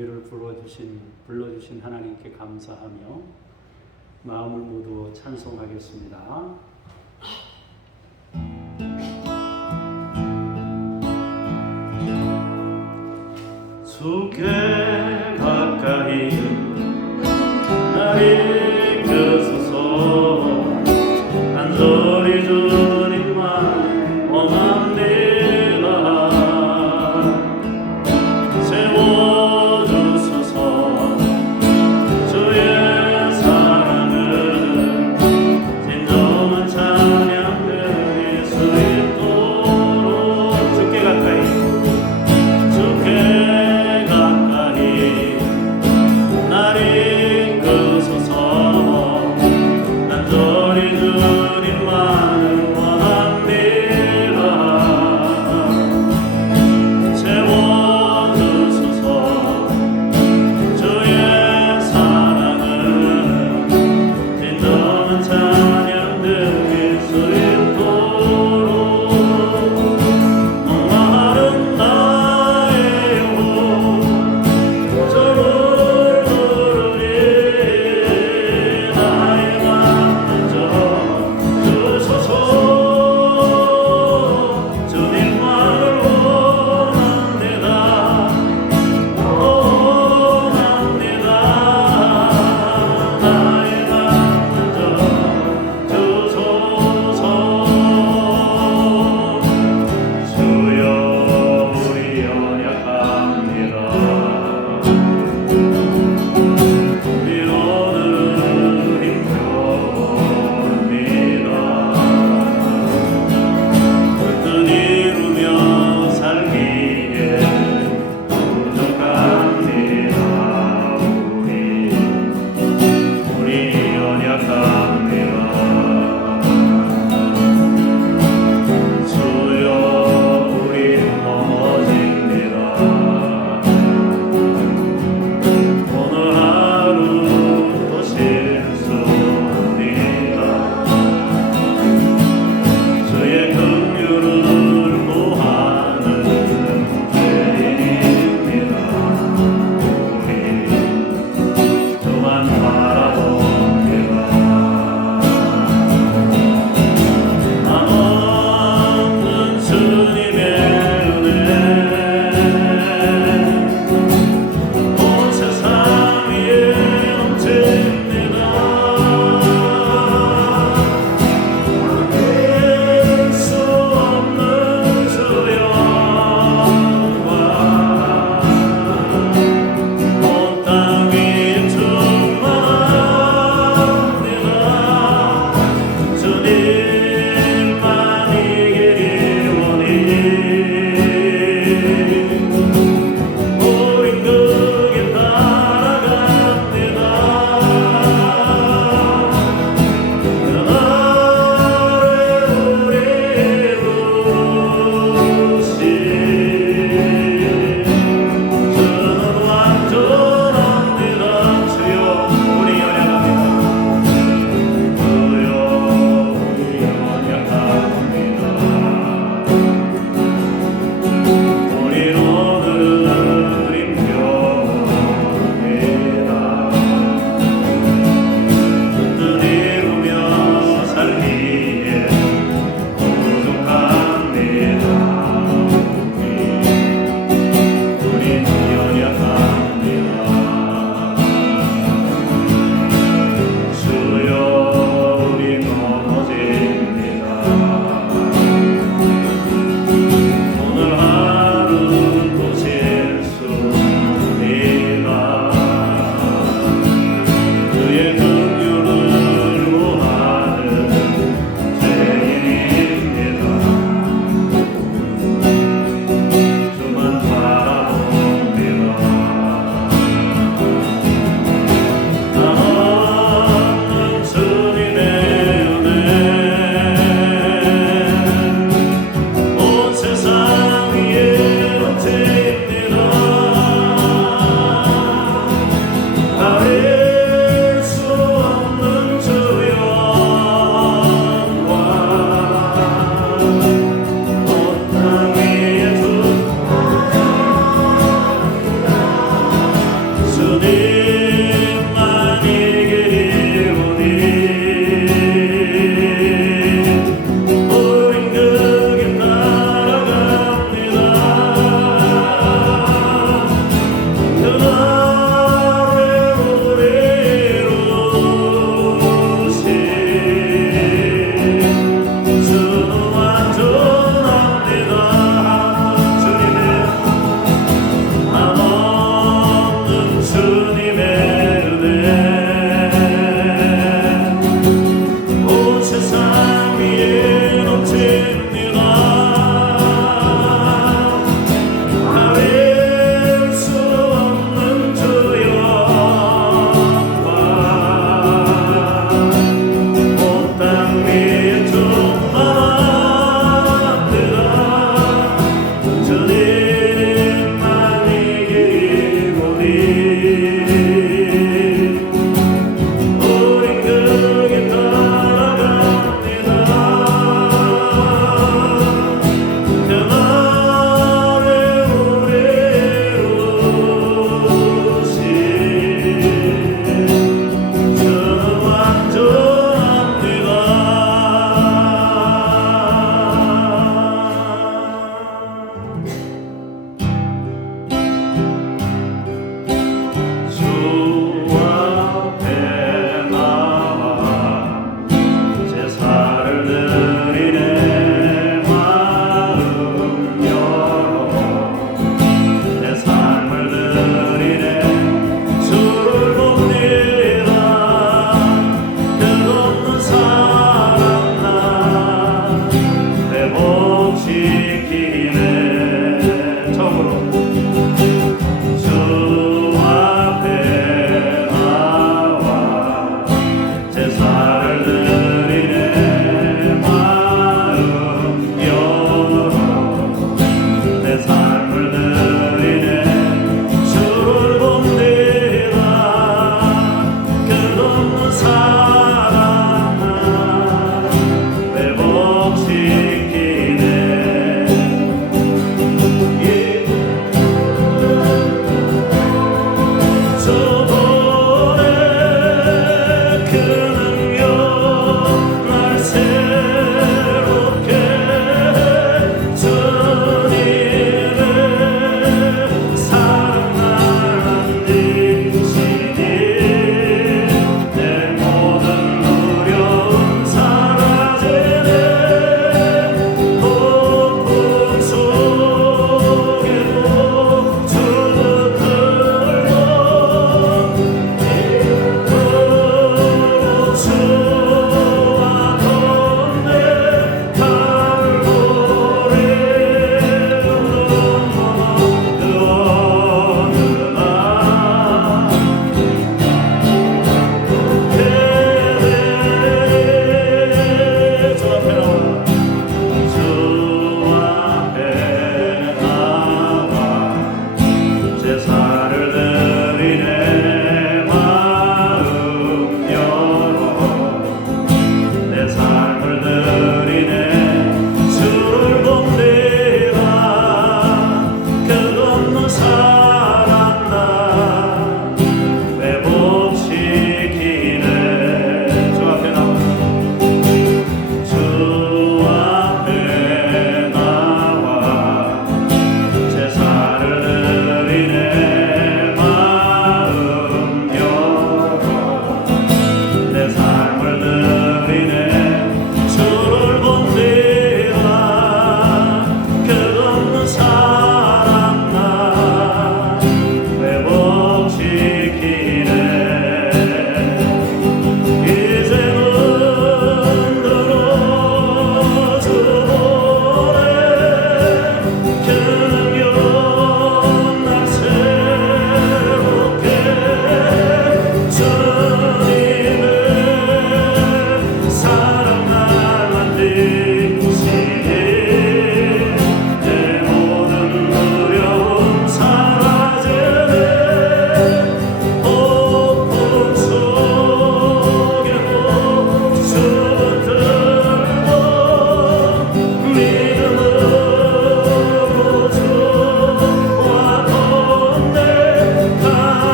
우리를 불러주신 하나님께 감사하며 마음을 모두 찬송하겠습니다. 주께 가까이 나를 이끄소서. 간절히 주님만 원합니다. 채워주소서. 주의 사랑을 진정한 찬양 드릴 수 있도록 주께 가까이 우린 그게 따라갑니다. 그 나를 우리로 오신 주 완전합니다. 주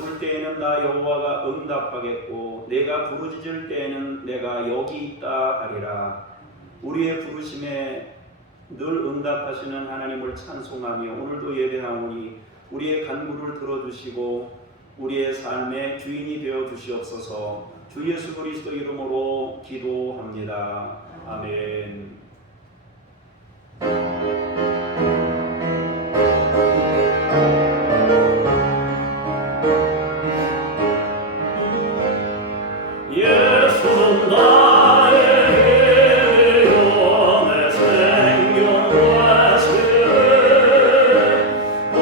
부를 때에는 나 여호와가 응답하겠고 내가 부르짖을 때에는 내가 여기 있다 하리라. 우리의 부르심에 늘 응답하시는 하나님을 찬송하며 오늘도 예배하오니 우리의 간구를 들어주시고 우리의 삶의 주인이 되어 주시옵소서. 주 예수 그리스도 이름으로 기도합니다. 아멘. 예수는 나의 힘이요 내 생명 되시네. 그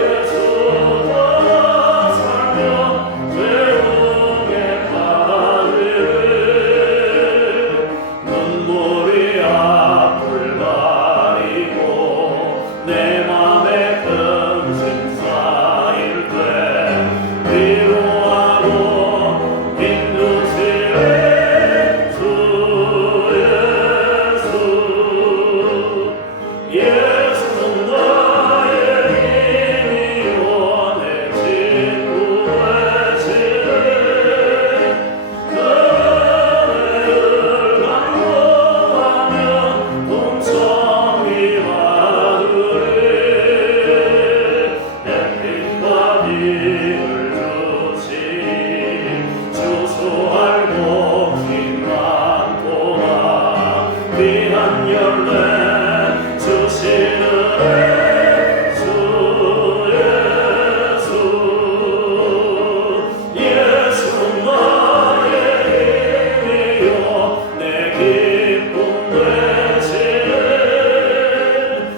예수와 살며 죄중에 가리네. 눈물이 앞을 가리고 내 맘에 근심 쌓일 때 위로하고 예수는 나의 힘이요 내 친구 되시네. 그를 간구하며 동성이 받으리. 햇빛과 비를 주시니 주소 알고 긴만 도나 귀한 열매 주시는 주 예수. 예수는 나의 힘이요 내 기쁨 되시네.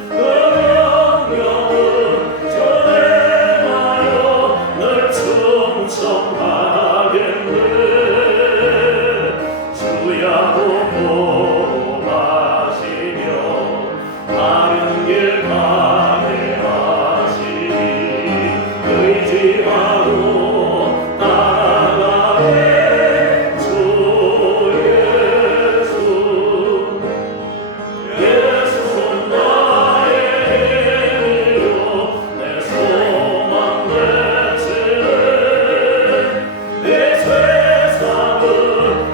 그 명령은 전행하여 늘 충성하겠네. 주야고 바른 길 가게 하시니 의지하고 따라가네. 주 예수. 예수는 나의 힘이요 내 소망 되시네. 내 세상을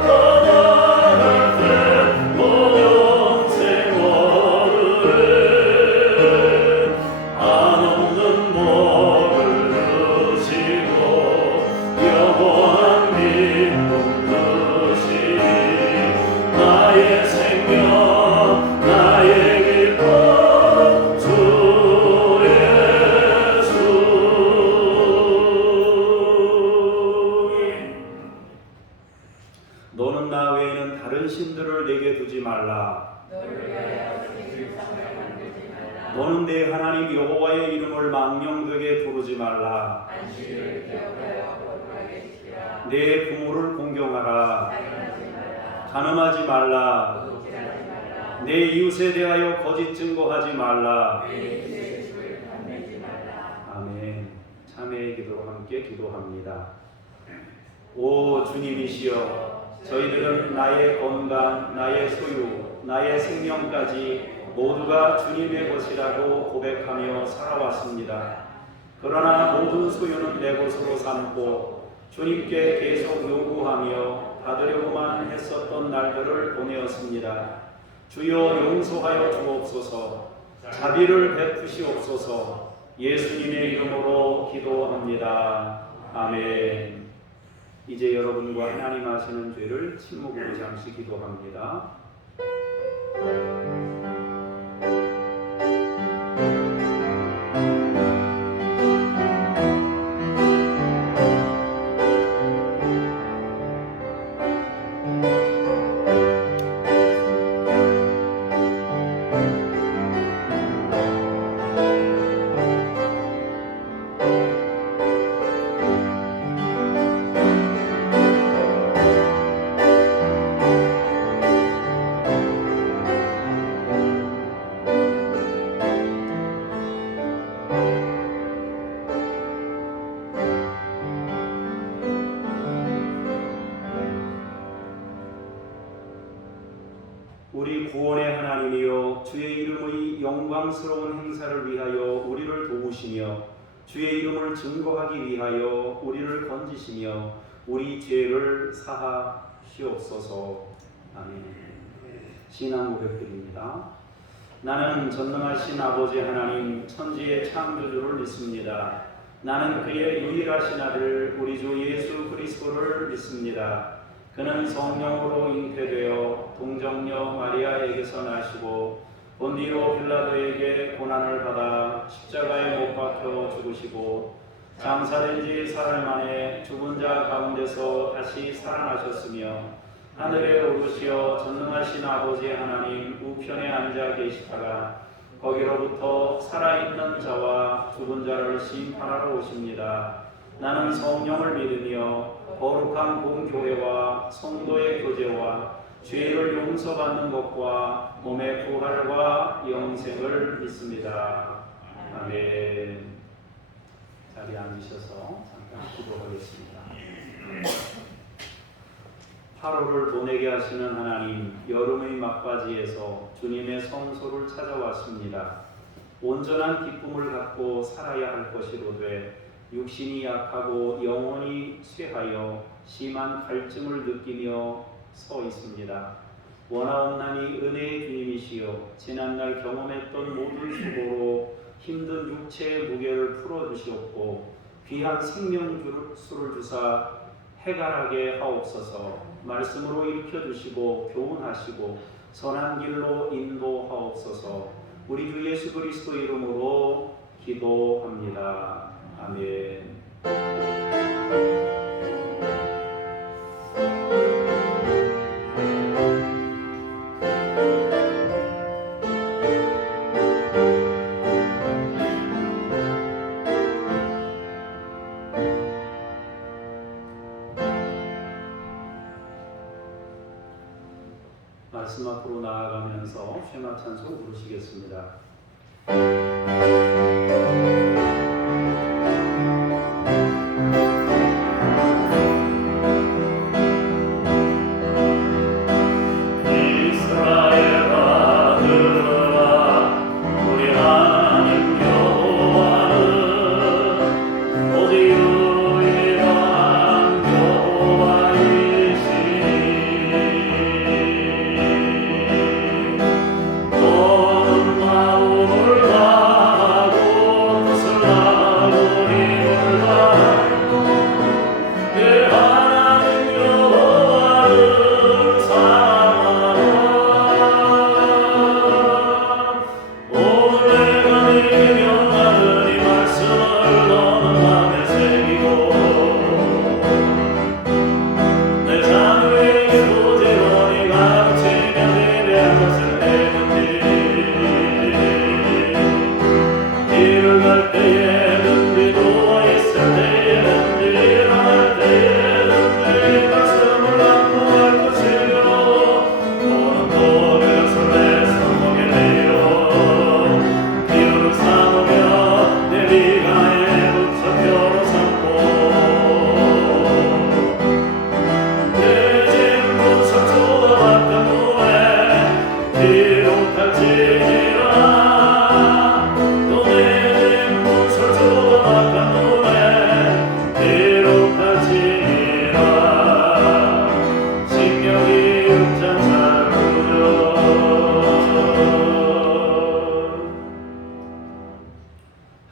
떠나갈 때 모형생 한없는 복을 주시고 영원한 기쁨 주시니 나의 생명 나의 기쁨 주 예수. 너는 나 외에는 다른 신들을 내게 두지 말라. 너는 내 하나님 여호와의 이름을 망령되게 부르지 말라. 내 부모를 공경하라. 간음하지 말라. 내 이웃에 대하여 거짓 증거하지 말라. 아멘. 참회의 기도로 함께 기도합니다. 오 주님이시여, 저희들은 나의 건강, 나의 소유, 나의 생명까지 모두가 주님의 것이라고 고백하며 살아왔습니다. 그러나 모든 소유는 내 것으로 삼고 주님께 계속 요구하며 받으려고만 했었던 날들을 보내었습니다. 주여 용서하여 주옵소서. 자비를 베푸시옵소서. 예수님의 이름으로 기도합니다. 아멘. 이제 여러분과 하나님 하시는 죄를 침묵으로 잠시 기도합니다. 우리 구원의 하나님이여, 주의 이름의 영광스러운 행사를 위하여 우리를 도우시며 주의 이름을 증거하기 위하여 우리를 건지시며 우리 죄를 사하시옵소서. 아멘. 신앙 고백드립니다. 나는 전능하신 아버지 하나님 천지의 창조주를 믿습니다. 나는 그의 유일하신 아들 우리 주 예수 그리스도를 믿습니다. 그는 성령으로 잉태되어 동정녀 마리아에게서 나시고 본디오 빌라도에게 고난을 받아 십자가에 못 박혀 죽으시고 장사된 지 사흘 만에 죽은 자 가운데서 다시 살아나셨으며 하늘에 오르시어 전능하신 아버지 하나님 우편에 앉아 계시다가 거기로부터 살아있는 자와 죽은 자를 심판하러 오십니다. 나는 성령을 믿으며 거룩한 공교회와 성도의 교제와 죄를 용서받는 것과 몸의 부활과 영생을 믿습니다. 아멘. 자리에 앉으셔서 잠깐 기도하겠습니다. 8월을 보내게 하시는 하나님, 여름의 막바지에서 주님의 성소를 찾아왔습니다. 온전한 기쁨을 갖고 살아야 할 것이로되 육신이 약하고 영혼이 쇠하여 심한 갈증을 느끼며 서 있습니다. 원하옵나니 은혜의 주님이시여 지난날 경험했던 모든 수고로 힘든 육체의 무게를 풀어주시옵고 귀한 생명수를 주사 해갈하게 하옵소서. 말씀으로 일으켜주시고 교훈하시고 선한 길로 인도하옵소서. 우리 주 예수 그리스도 이름으로 기도합니다. 아멘. 말씀 앞으로 나아가면서 쉐마 찬송 부르시겠습니다.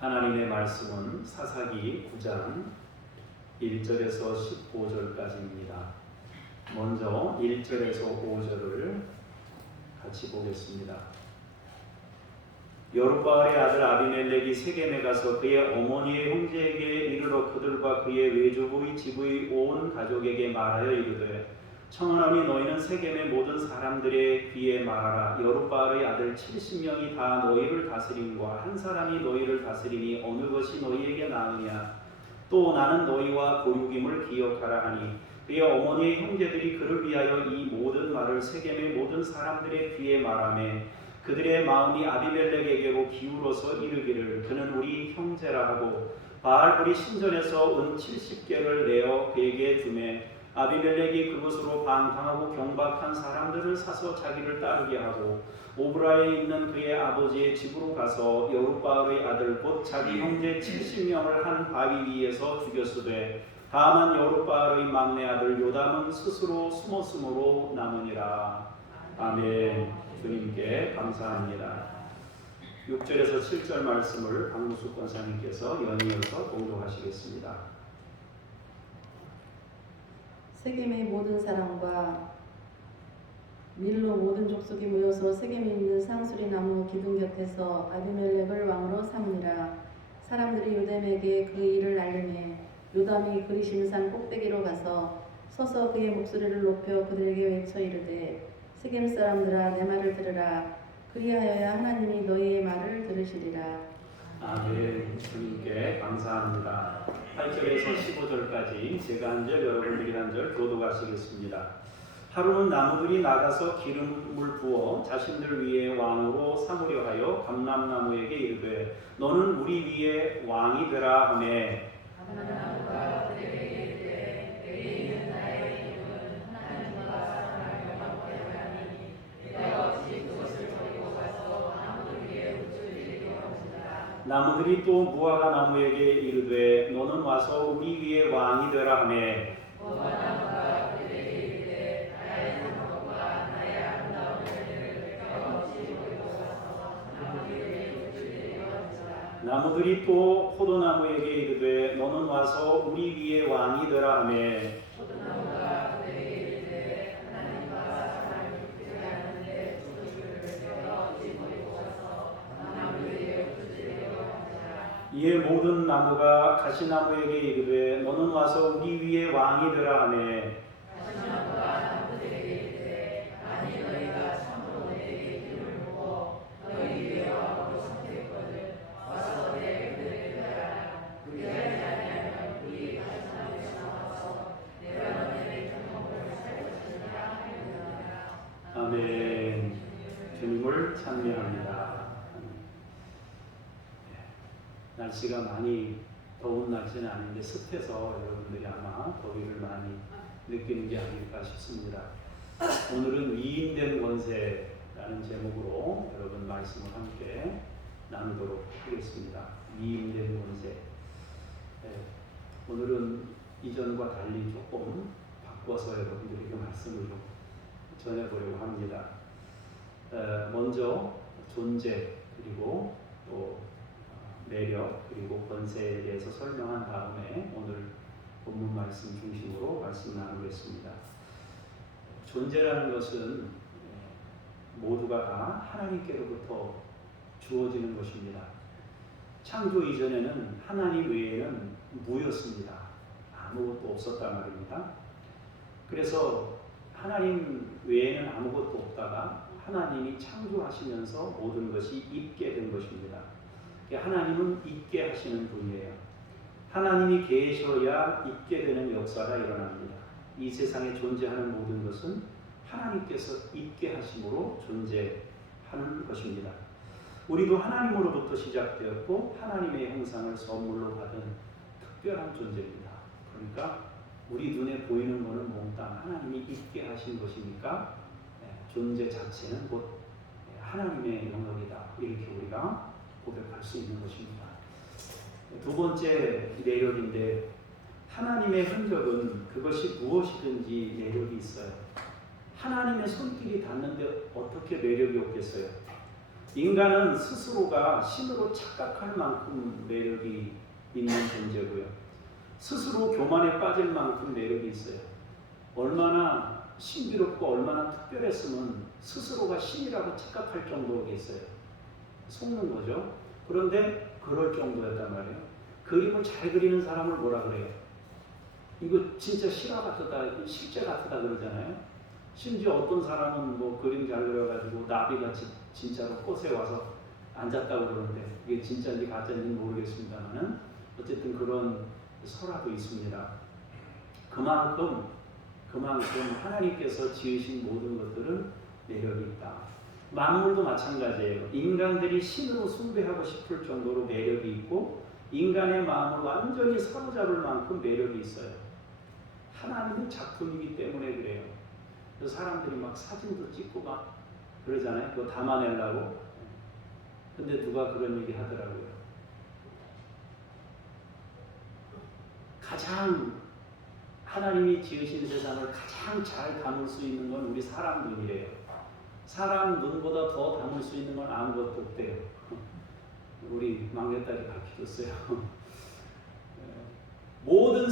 하나님의 말씀은 사사기 9장 1절에서 15절까지입니다. 먼저 1절에서 5절을 같이 보겠습니다. 여룻바알의 아들 아비멜렉이 세겜에 가서 그의 어머니의 형제에게 이르러 그들과 그의 외조부의 집의 온 가족에게 말하여 이르되 청하노니 너희는 세겜의 모든 사람들의 귀에 말하라. 여룻바알의 아들 70명이 다 너희를 다스림과 한 사람이 너희를 다스리니 어느 것이 너희에게 나으냐. 또 나는 너희와 고육임을 기억하라 하니 그의 어머니의 형제들이 그를 위하여 이 모든 말을 세겜의 모든 사람들의 귀에 말하매 그들의 마음이 아비멜렉에게로 기울어서 이르기를 그는 우리 형제라 하고 바알불이 신전에서 은 70개를 내어 그에게 주매 아비멜렉이 그곳으로 방탕하고 경박한 사람들을 사서 자기를 따르게 하고 오브라에 있는 그의 아버지의 집으로 가서 여룻바알의 아들 곧 자기 형제 70명을 한 바위 위에서 죽였으되 다만 여룻바알의 막내 아들 요담은 스스로 숨었으므로 남으니라. 아멘. 주님께 감사합니다. 6절에서 7절 말씀을 박무숙 권사님께서 연이어서 공독하시겠습니다. 세겜의 모든 사람과 밀로 모든 족속이 모여서 세겜에 있는 상수리 나무 기둥 곁에서 아비멜렉을 왕으로 삼으니라. 사람들이 요담에게 그 일을 알림해 요담이 그리심산 꼭대기로 가서 서서 그의 목소리를 높여 그들에게 외쳐 이르되 세겜 사람들아 내 말을 들으라. 그리하여야 하나님이 너희의 말을 들으시리라. 아멘. 주님께 감사합니다. 8절에서 15절까지 제가 한 절 여러분들이 한 절 교독하시겠습니다. 하루는 나무들이 나가서 기름을 부어 자신들 위에 왕으로 삼으려 하여 감람나무에게 이르되 너는 우리 위에 왕이 되라 하매 감람나무가 그들에게 이르되 내게 있는 나의 이름은 하나님과 사람을 영광케 하나니 내가 어찌 그것을 버리고 가서 나무들 위에 묻을 일이 없으리라. 나무들이 또 무화과 나무에게 이르되 너는 와서 우리 위에 왕이 되라 하매 무화과나무가 그들에게 이르되 나의 성공과 나의 아름다운 열매를 내가 어찌 버리고 가서 나무들 위에 묻을 일이 없으리라. 나무들이 또 포도나무에게 이르되 너는 와서 우리 위에 왕이 되라 하매 포도나무가 그들에게 이르되 하나님과 사람을 붙들게 하는데 그 줄을 내가 어찌 버리고 가서 나무들 위에 묻을 일이 없으리라. 이에 모든 나무가 가시나무에게 이르되 너는 와서 우리 위에 왕이 되라 하매 가시나무가 나무들에게 이르되 아니 너희가 참으로 내게 기름을 부어 너희 위에 왕으로 선택했거든 와서 내 그들에게 하라. 그리하지 아니하면 우리 가시나무에서 나와서 내가 너희의 경험을 살 것이니라 하였느니라. 아멘. 주님을 찬미합니다. 날씨가 많이 더운 날씨는 아닌데 습해서 여러분들이 아마 더위를 많이 느끼는 게 아닐까 싶습니다. 오늘은 위임된 권세라는 제목으로 여러분 말씀을 함께 나누도록 하겠습니다. 위임된 권세. 오늘은 이전과 달리 조금 바꿔서 여러분들에게 말씀을 좀 전해보려고 합니다. 먼저 존재 그리고 또 매력 그리고 권세에 대해서 설명한 다음에 오늘 본문 말씀 중심으로 말씀 나누겠습니다. 존재라는 것은 모두가 다 하나님께로부터 주어지는 것입니다. 창조 이전에는 하나님 외에는 무였습니다. 아무것도 없었단 말입니다. 그래서 하나님 외에는 아무것도 없다가 하나님이 창조하시면서 모든 것이 있게 된 것입니다. 하나님은 있게 하시는 분이에요. 하나님이 계셔야 있게 되는 역사가 일어납니다. 이 세상에 존재하는 모든 것은 하나님께서 있게 하심으로 존재하는 것입니다. 우리도 하나님으로부터 시작되었고 하나님의 형상을 선물로 받은 특별한 존재입니다. 그러니까 우리 눈에 보이는 것은 몽땅 하나님이 있게 하신 것이니까 존재 자체는 곧 하나님의 영역이다. 이렇게 우리가 고백할 수 있는 것입니다. 두 번째 내력인데 하나님의 흔적은 그것이 무엇이든지 매력이 있어요. 하나님의 손길이 닿는데 어떻게 매력이 없겠어요? 인간은 스스로가 신으로 착각할 만큼 매력이 있는 존재고요. 스스로 교만에 빠질 만큼 매력이 있어요. 얼마나 신비롭고 얼마나 특별했으면 스스로가 신이라고 착각할 정도겠어요. 속는 거죠. 그런데 그럴 정도였단 말이에요. 그림을 잘 그리는 사람을 뭐라 그래요? 이거 진짜 실화 같다, 실제 같다 그러잖아요. 심지어 어떤 사람은 뭐 그림 잘 그려가지고 나비가 진짜로 꽃에 와서 앉았다고 그러는데 이게 진짜인지 가짜인지 모르겠습니다만은 어쨌든 그런 설화도 있습니다. 그만큼 하나님께서 지으신 모든 것들은 매력이 있다. 만물도 마찬가지예요. 인간들이 신으로 숭배하고 싶을 정도로 매력이 있고 인간의 마음을 완전히 사로잡을 만큼 매력이 있어요. 하나님의 작품이기 때문에 그래요. 그래서 사람들이 막 사진도 찍고 막 그러잖아요. 그거 담아내려고. 근데 누가 그런 얘기 하더라고요. 가장 하나님이 지으신 세상을 가장 잘 담을 수 있는 건 우리 사람 눈이래요. 사람 눈보다 더 담을 수 있는 건 아무것도 없대요. 우리 막내딸이 가르쳐줬어요. 모든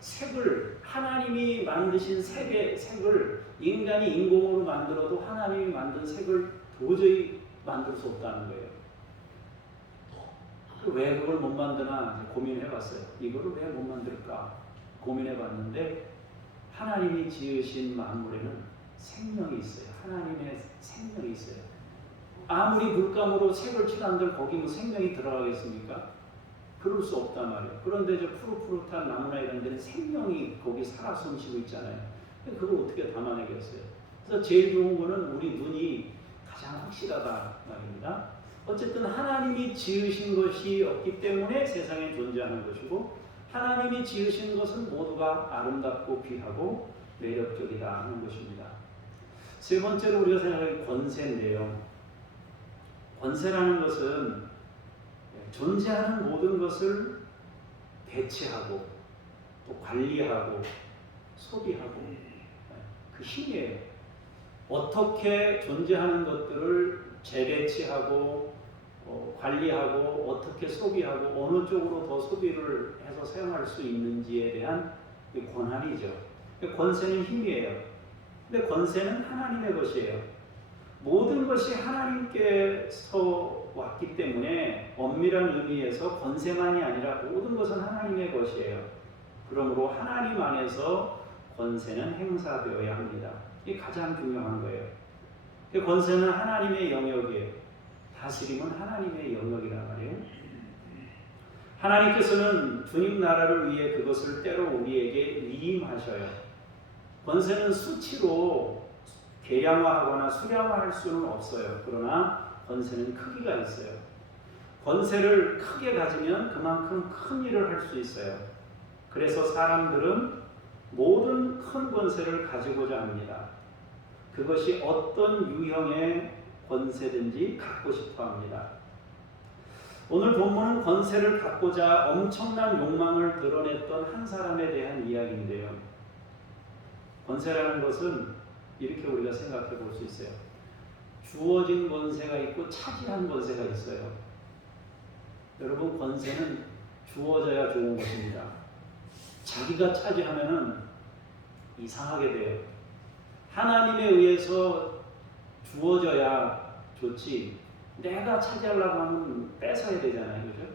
색을 하나님이 만드신 색을 인간이 인공으로 만들어도 하나님이 만든 색을 도저히 만들 수 없다는 거예요. 왜 그걸 못 만드나 고민해봤어요. 이거를 왜 못 만들까 고민해봤는데 하나님이 지으신 만물에는 생명이 있어요. 하나님의 생명이 있어요. 아무리 물감으로 색을 칠한들 거기 뭐 생명이 들어가겠습니까? 그럴 수 없단 말이에요. 그런데 저 푸릇푸릇한 나무나 이런 데는 생명이 거기 살아 숨쉬고 있잖아요. 그걸 어떻게 담아내겠어요? 그래서 제일 좋은 거는 우리 눈이 가장 확실하다 말입니다. 어쨌든 하나님이 지으신 것이 없기 때문에 세상에 존재하는 것이고 하나님이 지으신 것은 모두가 아름답고 귀하고 매력적이다 하는 것입니다. 세 번째로 우리가 생각할 권세인데요. 권세라는 것은 존재하는 모든 것을 대체하고 또 관리하고 소비하고 그 힘이에요. 어떻게 존재하는 것들을 재배치하고 관리하고 어떻게 소비하고 어느 쪽으로 더 소비를 해서 사용할 수 있는지에 대한 권한이죠. 권세는 힘이에요. 근데 권세는 하나님의 것이에요. 모든 것이 하나님께서 왔기 때문에 엄밀한 의미에서 권세만이 아니라 모든 것은 하나님의 것이에요. 그러므로 하나님 안에서 권세는 행사되어야 합니다. 이게 가장 중요한 거예요. 권세는 하나님의 영역이에요. 다스림은 하나님의 영역이란 말이에요. 하나님께서는 주님 나라를 위해 그것을 때로 우리에게 위임하셔요. 권세는 수치로 계량화하거나 수량화할 수는 없어요. 그러나 권세는 크기가 있어요. 권세를 크게 가지면 그만큼 큰 일을 할 수 있어요. 그래서 사람들은 모든 큰 권세를 가지고자 합니다. 그것이 어떤 유형의 권세든지 갖고 싶어 합니다. 오늘 본문은 권세를 갖고자 엄청난 욕망을 드러냈던 한 사람에 대한 이야기인데요. 권세라는 것은 이렇게 우리가 생각해 볼 수 있어요. 주어진 권세가 있고 차지한 권세가 있어요. 여러분, 권세는 주어져야 좋은 것입니다. 자기가 차지하면은 이상하게 돼요. 하나님에 의해서 주어져야 좋지 내가 차지하려고 하면 뺏어야 되잖아요. 그죠?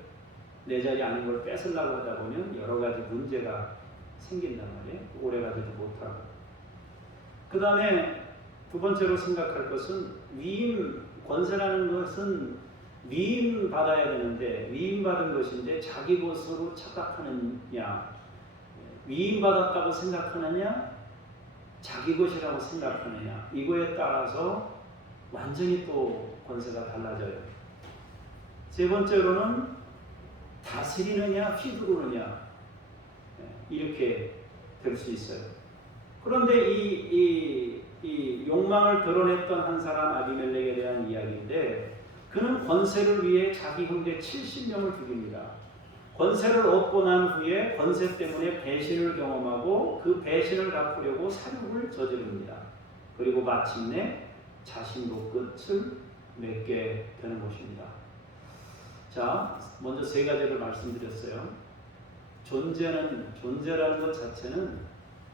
내 자리 아닌 걸 뺏으려고 하다 보면 여러 가지 문제가 생긴단 말이에요. 오래가지도 못하고. 그 다음에 두 번째로 생각할 것은 권세라는 것은 위임 받아야 되는데 위임 받은 것인데 자기 것으로 착각하느냐, 위임 받았다고 생각하느냐, 자기 것이라고 생각하느냐, 이거에 따라서 완전히 또 권세가 달라져요. 세 번째로는 다스리느냐 휘두르느냐 이렇게 될 수 있어요. 그런데 이 욕망을 드러냈던 한 사람 아비멜렉에 대한 이야기인데 그는 권세를 위해 자기 형제 70명을 죽입니다. 권세를 얻고 난 후에 권세 때문에 배신을 경험하고 그 배신을 갚으려고 살육을 저지릅니다. 그리고 마침내 자신도 끝을 맺게 되는 것입니다. 자, 먼저 세 가지를 말씀드렸어요. 존재라는 것 자체는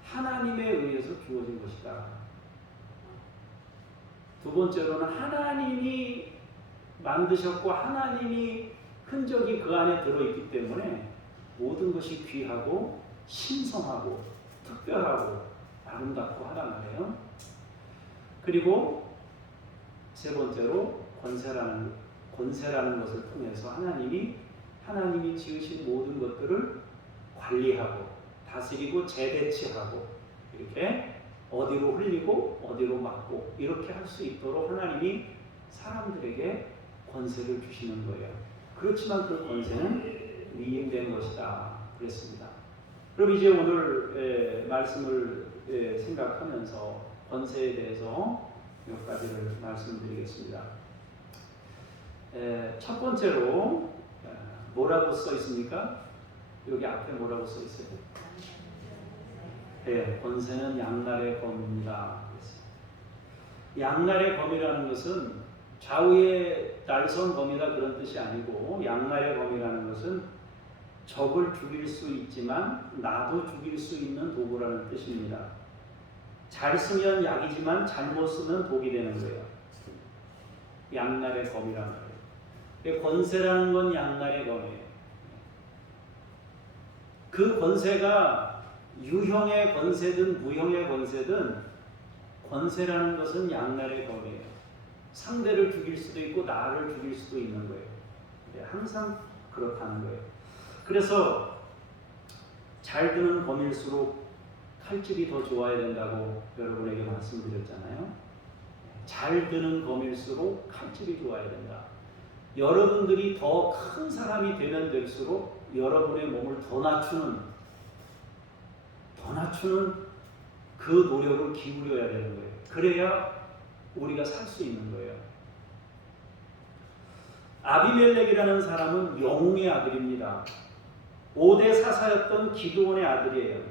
하나님에 의해서 주어진 것이다. 두 번째로는 하나님이 만드셨고 하나님이 흔적이 그 안에 들어있기 때문에 모든 것이 귀하고 신성하고 특별하고 아름답고 하단 말이에요. 그리고 세 번째로 권세라는 것을 통해서 하나님이 지으신 모든 것들을 관리하고 다스리고 재배치하고 이렇게 어디로 흘리고 어디로 막고 이렇게 할 수 있도록 하나님이 사람들에게 권세를 주시는 거예요. 그렇지만 그 권세는 위임된 것이다 그랬습니다. 그럼 이제 오늘 말씀을 생각하면서 권세에 대해서 몇 가지를 말씀드리겠습니다. 첫 번째로 뭐라고 써 있습니까? 여기 앞에 뭐라고 써 있어요? 권세는 양날의 검입니다. 양날의 검이라는 것은 좌우의 날선 검이다 그런 뜻이 아니고, 양날의 검이라는 것은 적을 죽일 수 있지만 나도 죽일 수 있는 도구라는 뜻입니다. 잘 쓰면 약이지만 잘못 쓰면 독이 되는 거예요. 양날의 검이라는 거예요. 권세라는 건 양날의 검이에요. 그 권세가 유형의 권세든 무형의 권세든 권세라는 것은 양날의 검이에요. 상대를 죽일 수도 있고 나를 죽일 수도 있는 거예요. 항상 그렇다는 거예요. 그래서 잘 드는 검일수록 칼집이 더 좋아야 된다고 여러분에게 말씀드렸잖아요. 잘 드는 검일수록 칼집이 좋아야 된다. 여러분들이 더 큰 사람이 되면 될수록 여러분의 몸을 더 낮추는 그 노력을 기울여야 되는 거예요. 그래야 우리가 살 수 있는 거예요. 아비멜렉이라는 사람은 영웅의 아들입니다. 5대 사사였던 기드온의 아들이에요.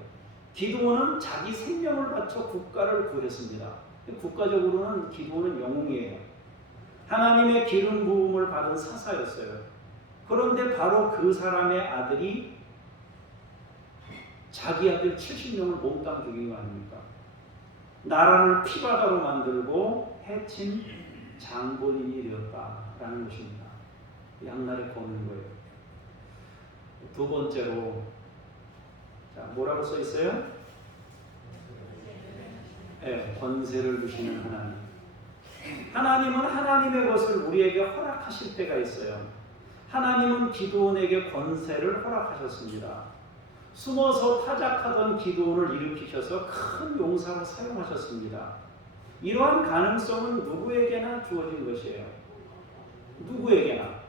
기드온은 자기 생명을 바쳐 국가를 구했습니다. 국가적으로는 기드온은 영웅이에요. 하나님의 기름 부음을 받은 사사였어요. 그런데 바로 그 사람의 아들이 자기 아들 70명을 몽땅 죽인 거 아닙니까? 나라를 피바다로 만들고 해친 장본인이 되었다라는 것입니다. 양날의 검인 거예요. 두 번째로, 자, 뭐라고 써 있어요? 권세를 주시는 하나님. 하나님은 하나님의 것을 우리에게 허락하실 때가 있어요. 하나님은 기드온에게 권세를 허락하셨습니다. 숨어서 타작하던 기드온을 일으키셔서 큰 용사로 사용하셨습니다. 이러한 가능성은 누구에게나 주어진 것이에요. 누구에게나.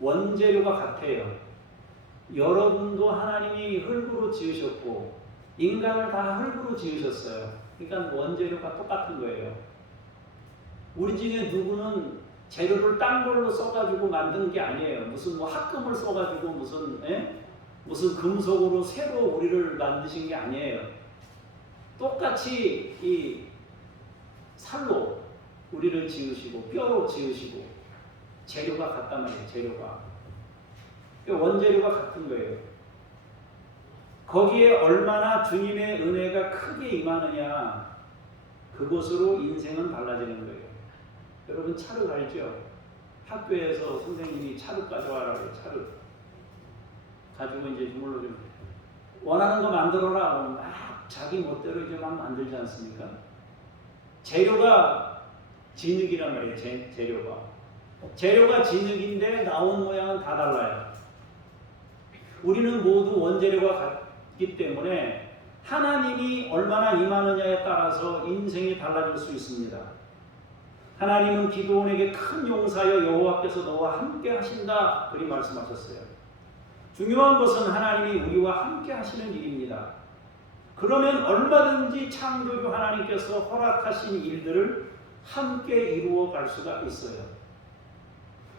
원재료가 같아요. 여러분도 하나님이 흙으로 지으셨고 인간을 다 흙으로 지으셨어요. 그러니까 원재료가 똑같은 거예요. 우리 중에 누구는 재료를 딴 걸로 써가지고 만든 게 아니에요. 무슨 합금을 써가지고 무슨 금속으로 새로 우리를 만드신 게 아니에요. 똑같이 이 살로 우리를 지으시고 뼈로 지으시고 재료가 같단 말이에요. 재료가. 원재료가 같은 거예요. 거기에 얼마나 주님의 은혜가 크게 임하느냐, 그것으로 인생은 달라지는 거예요. 여러분 차를 알죠? 학교에서 선생님이 차를 가져와라고 차를 가지고 이제 주물러 좀 원하는 거 만들어라. 막 자기 멋대로 이제 막 만들지 않습니까? 재료가 진흙이란 말이에요. 재료가 진흙인데 나온 모양은 다 달라요. 우리는 모두 원재료가 같기 때문에 하나님이 얼마나 임하느냐에 따라서 인생이 달라질 수 있습니다. 하나님은 기드온에게 큰 용사여 여호와께서 너와 함께 하신다 그리 말씀하셨어요. 중요한 것은 하나님이 우리와 함께 하시는 일입니다. 그러면 얼마든지 창조주 하나님께서 허락하신 일들을 함께 이루어 갈 수가 있어요.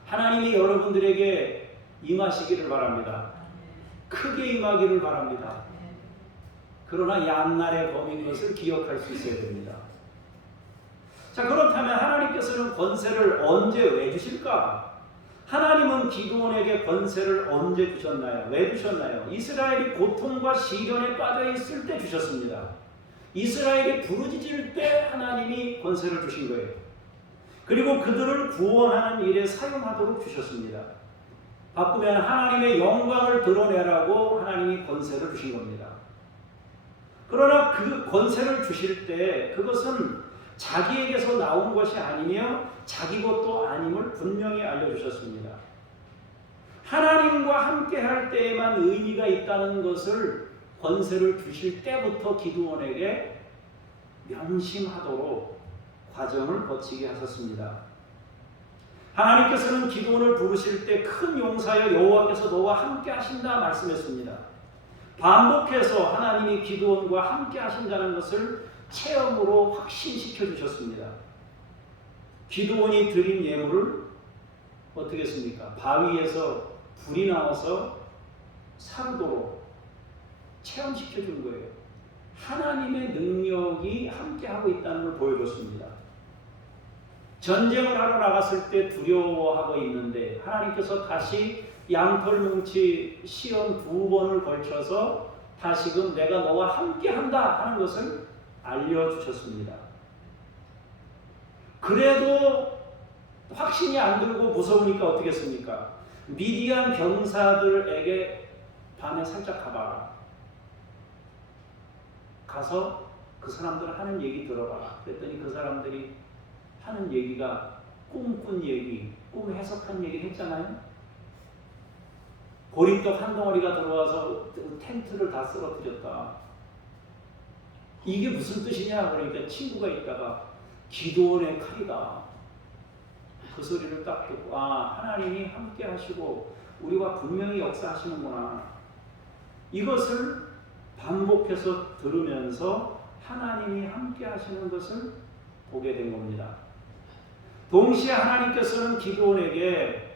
하나님이 여러분들에게 임하시기를 바랍니다. 크게 임하기를 바랍니다. 그러나 양날의 검인 것을 기억할 수 있어야 됩니다. 자, 그렇다면 하나님께서는 권세를 언제 왜 주실까? 하나님은 기드온에게 권세를 언제 주셨나요? 왜 주셨나요? 이스라엘이 고통과 시련에 빠져 있을 때 주셨습니다. 이스라엘이 부르짖을 때 하나님이 권세를 주신 거예요. 그리고 그들을 구원하는 일에 사용하도록 주셨습니다. 바꾸면 하나님의 영광을 드러내라고 하나님이 권세를 주신 겁니다. 그러나 그 권세를 주실 때 그것은 자기에게서 나온 것이 아니며 자기 것도 아님을 분명히 알려주셨습니다. 하나님과 함께 할 때에만 의미가 있다는 것을 권세를 주실 때부터 기드온에게 명심하도록 과정을 거치게 하셨습니다. 하나님께서는 기드온을 부르실 때 큰 용사여 여호와께서 너와 함께 하신다 말씀했습니다. 반복해서 하나님이 기드온과 함께 하신다는 것을 체험으로 확신시켜 주셨습니다. 기드온이 드린 예물을 어떻게 했습니까? 바위에서 불이 나와서 사르도록 체험시켜 준 거예요. 하나님의 능력이 함께하고 있다는 걸 보여줬습니다. 전쟁을 하러 나갔을 때 두려워하고 있는데 하나님께서 다시 양털뭉치 시험 2번을 걸쳐서 다시금 내가 너와 함께한다 하는 것을 알려주셨습니다. 그래도 확신이 안 들고 무서우니까 어떻게 했습니까? 미디안 병사들에게 밤에 살짝 가봐라. 가서 그 사람들 하는 얘기 들어봐라. 그랬더니 그 사람들이 하는 얘기가 꿈꾼 얘기, 꿈 해석한 얘기 했잖아요. 보리떡 한 덩어리가 들어와서 텐트를 다 쓰러뜨렸다. 이게 무슨 뜻이냐? 그러니까 친구가 있다가 기도원의 칼이다. 그 소리를 딱 듣고 하나님이 함께 하시고 우리와 분명히 역사하시는구나. 이것을 반복해서 들으면서 하나님이 함께 하시는 것을 보게 된 겁니다. 동시에 하나님께서는 기드온에게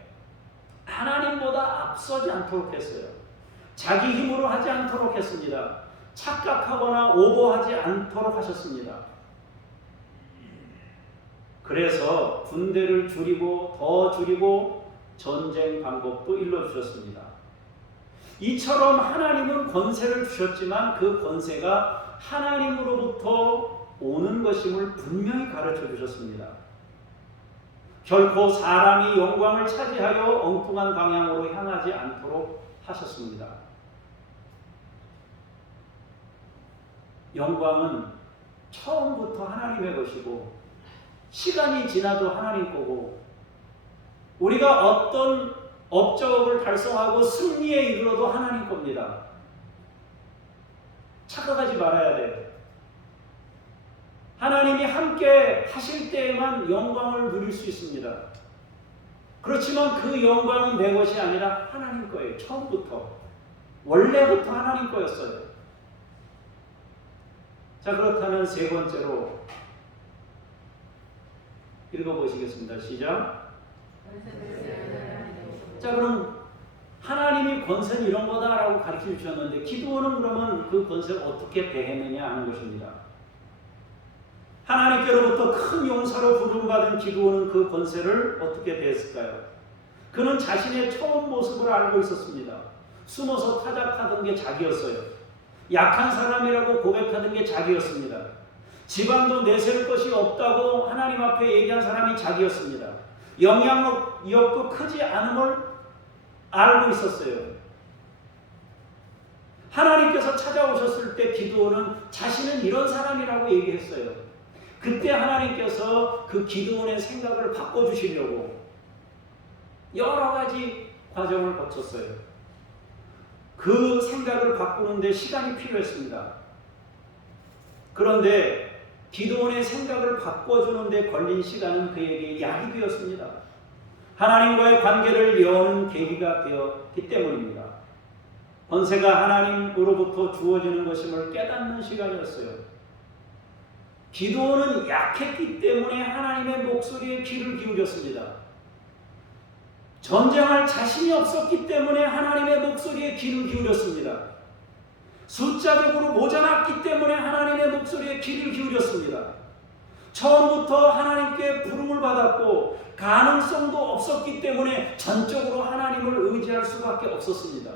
하나님보다 앞서지 않도록 했어요. 자기 힘으로 하지 않도록 했습니다. 착각하거나 오버하지 않도록 하셨습니다. 그래서 군대를 줄이고 더 줄이고 전쟁 방법도 일러주셨습니다. 이처럼 하나님은 권세를 주셨지만 그 권세가 하나님으로부터 오는 것임을 분명히 가르쳐 주셨습니다. 결코 사람이 영광을 차지하여 엉뚱한 방향으로 향하지 않도록 하셨습니다. 영광은 처음부터 하나님의 것이고 시간이 지나도 하나님 거고 우리가 어떤 업적을 달성하고 승리에 이르러도 하나님 겁니다. 착각하지 말아야 돼요. 하나님이 함께 하실 때에만 영광을 누릴 수 있습니다. 그렇지만 그 영광은 내 것이 아니라 하나님 거예요. 처음부터. 원래부터 하나님 거였어요. 자, 그렇다면 세 번째로 읽어보시겠습니다. 시작. 자, 그럼 하나님이 권세는 이런 거다라고 가르쳐 주셨는데 기드온은 그러면 그 권세를 어떻게 대했느냐 하는 것입니다. 하나님께로부터 큰 용사로 부름받은 기드온은 그 권세를 어떻게 대했을까요? 그는 자신의 처음 모습을 알고 있었습니다. 숨어서 타작하던 게 자기였어요. 약한 사람이라고 고백하던 게 자기였습니다. 지방도 내세울 것이 없다고 하나님 앞에 얘기한 사람이 자기였습니다. 영향력도 크지 않음을 알고 있었어요. 하나님께서 찾아오셨을 때 기드온은 자신은 이런 사람이라고 얘기했어요. 그때 하나님께서 그 기드온의 생각을 바꿔주시려고 여러 가지 과정을 거쳤어요. 그 생각을 바꾸는데 시간이 필요했습니다. 그런데 기드온의 생각을 바꿔주는데 걸린 시간은 그에게 약이 되었습니다. 하나님과의 관계를 여는 계기가 되었기 때문입니다. 권세가 하나님으로부터 주어지는 것임을 깨닫는 시간이었어요. 기드온은 약했기 때문에 하나님의 목소리에 귀를 기울였습니다. 전쟁할 자신이 없었기 때문에 하나님의 목소리에 귀를 기울였습니다. 숫자적으로 모자랐기 때문에 하나님의 목소리에 귀를 기울였습니다. 처음부터 하나님께 부름을 받았고 가능성도 없었기 때문에 전적으로 하나님을 의지할 수밖에 없었습니다.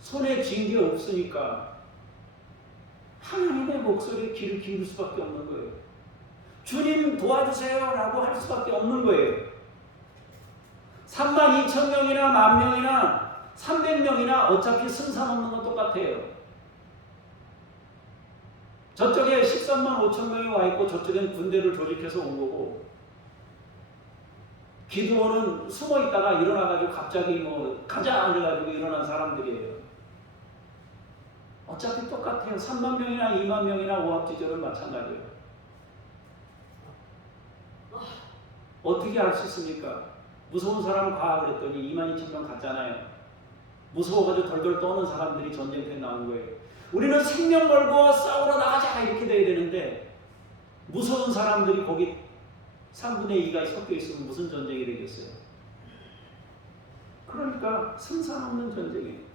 손에 쥔 게 없으니까 하나님의 목소리에 귀를 기울일 수밖에 없는 거예요. 주님 도와주세요 라고 할 수밖에 없는 거예요. 32,000명이나 10,000명이나 300명이나 어차피 승산 없는 건 똑같아요. 저쪽에 135,000명이 와 있고 저쪽엔 군대를 조직해서 온 거고 기드온은 숨어 있다가 일어나가지고 갑자기 가자 그래가지고 일어난 사람들이에요. 어차피 똑같아요. 3만 명이나 2만 명이나 오합지졸은 마찬가지예요. 어떻게 알 수 있습니까? 무서운 사람 가 그랬더니 22,000명 갔잖아요. 무서워가지고 덜덜 떠는 사람들이 전쟁터에 나온 거예요. 우리는 생명 걸고 싸우러 나가자 이렇게 돼야 되는데 무서운 사람들이 거기 3분의 2가 섞여 있으면 무슨 전쟁이 되겠어요? 그러니까 승산 없는 전쟁이에요.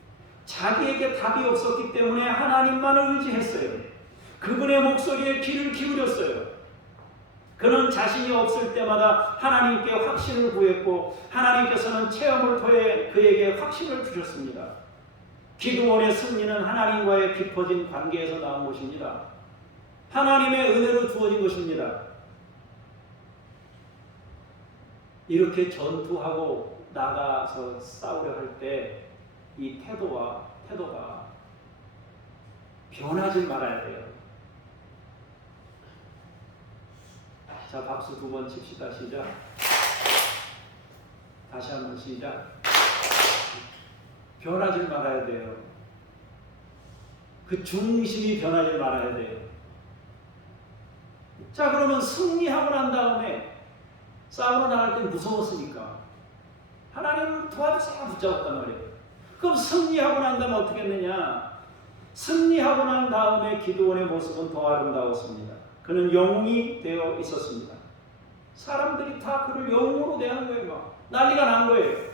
자기에게 답이 없었기 때문에 하나님만을 의지했어요. 그분의 목소리에 귀를 기울였어요. 그는 자신이 없을 때마다 하나님께 확신을 구했고 하나님께서는 체험을 통해 그에게 확신을 주셨습니다. 기드온의 승리는 하나님과의 깊어진 관계에서 나온 것입니다. 하나님의 은혜로 주어진 것입니다. 이렇게 전투하고 나가서 싸우려 할 때 이 태도가 변하지 말아야 돼요. 자, 박수 2번 칩시다. 시작. 다시 한번 시작. 변하지 말아야 돼요. 그 중심이 변하지 말아야 돼요. 자, 그러면 승리하고 난 다음에 싸우러 나갈 때 무서웠으니까 하나님 도와주세요 붙잡았단 말이에요. 그럼 승리하고 난 다음에 어떻게 했느냐? 승리하고 난 다음에 기드온의 모습은 더 아름다웠습니다. 그는 영웅이 되어 있었습니다. 사람들이 다 그를 영웅으로 대하는 거예요. 막 난리가 난 거예요.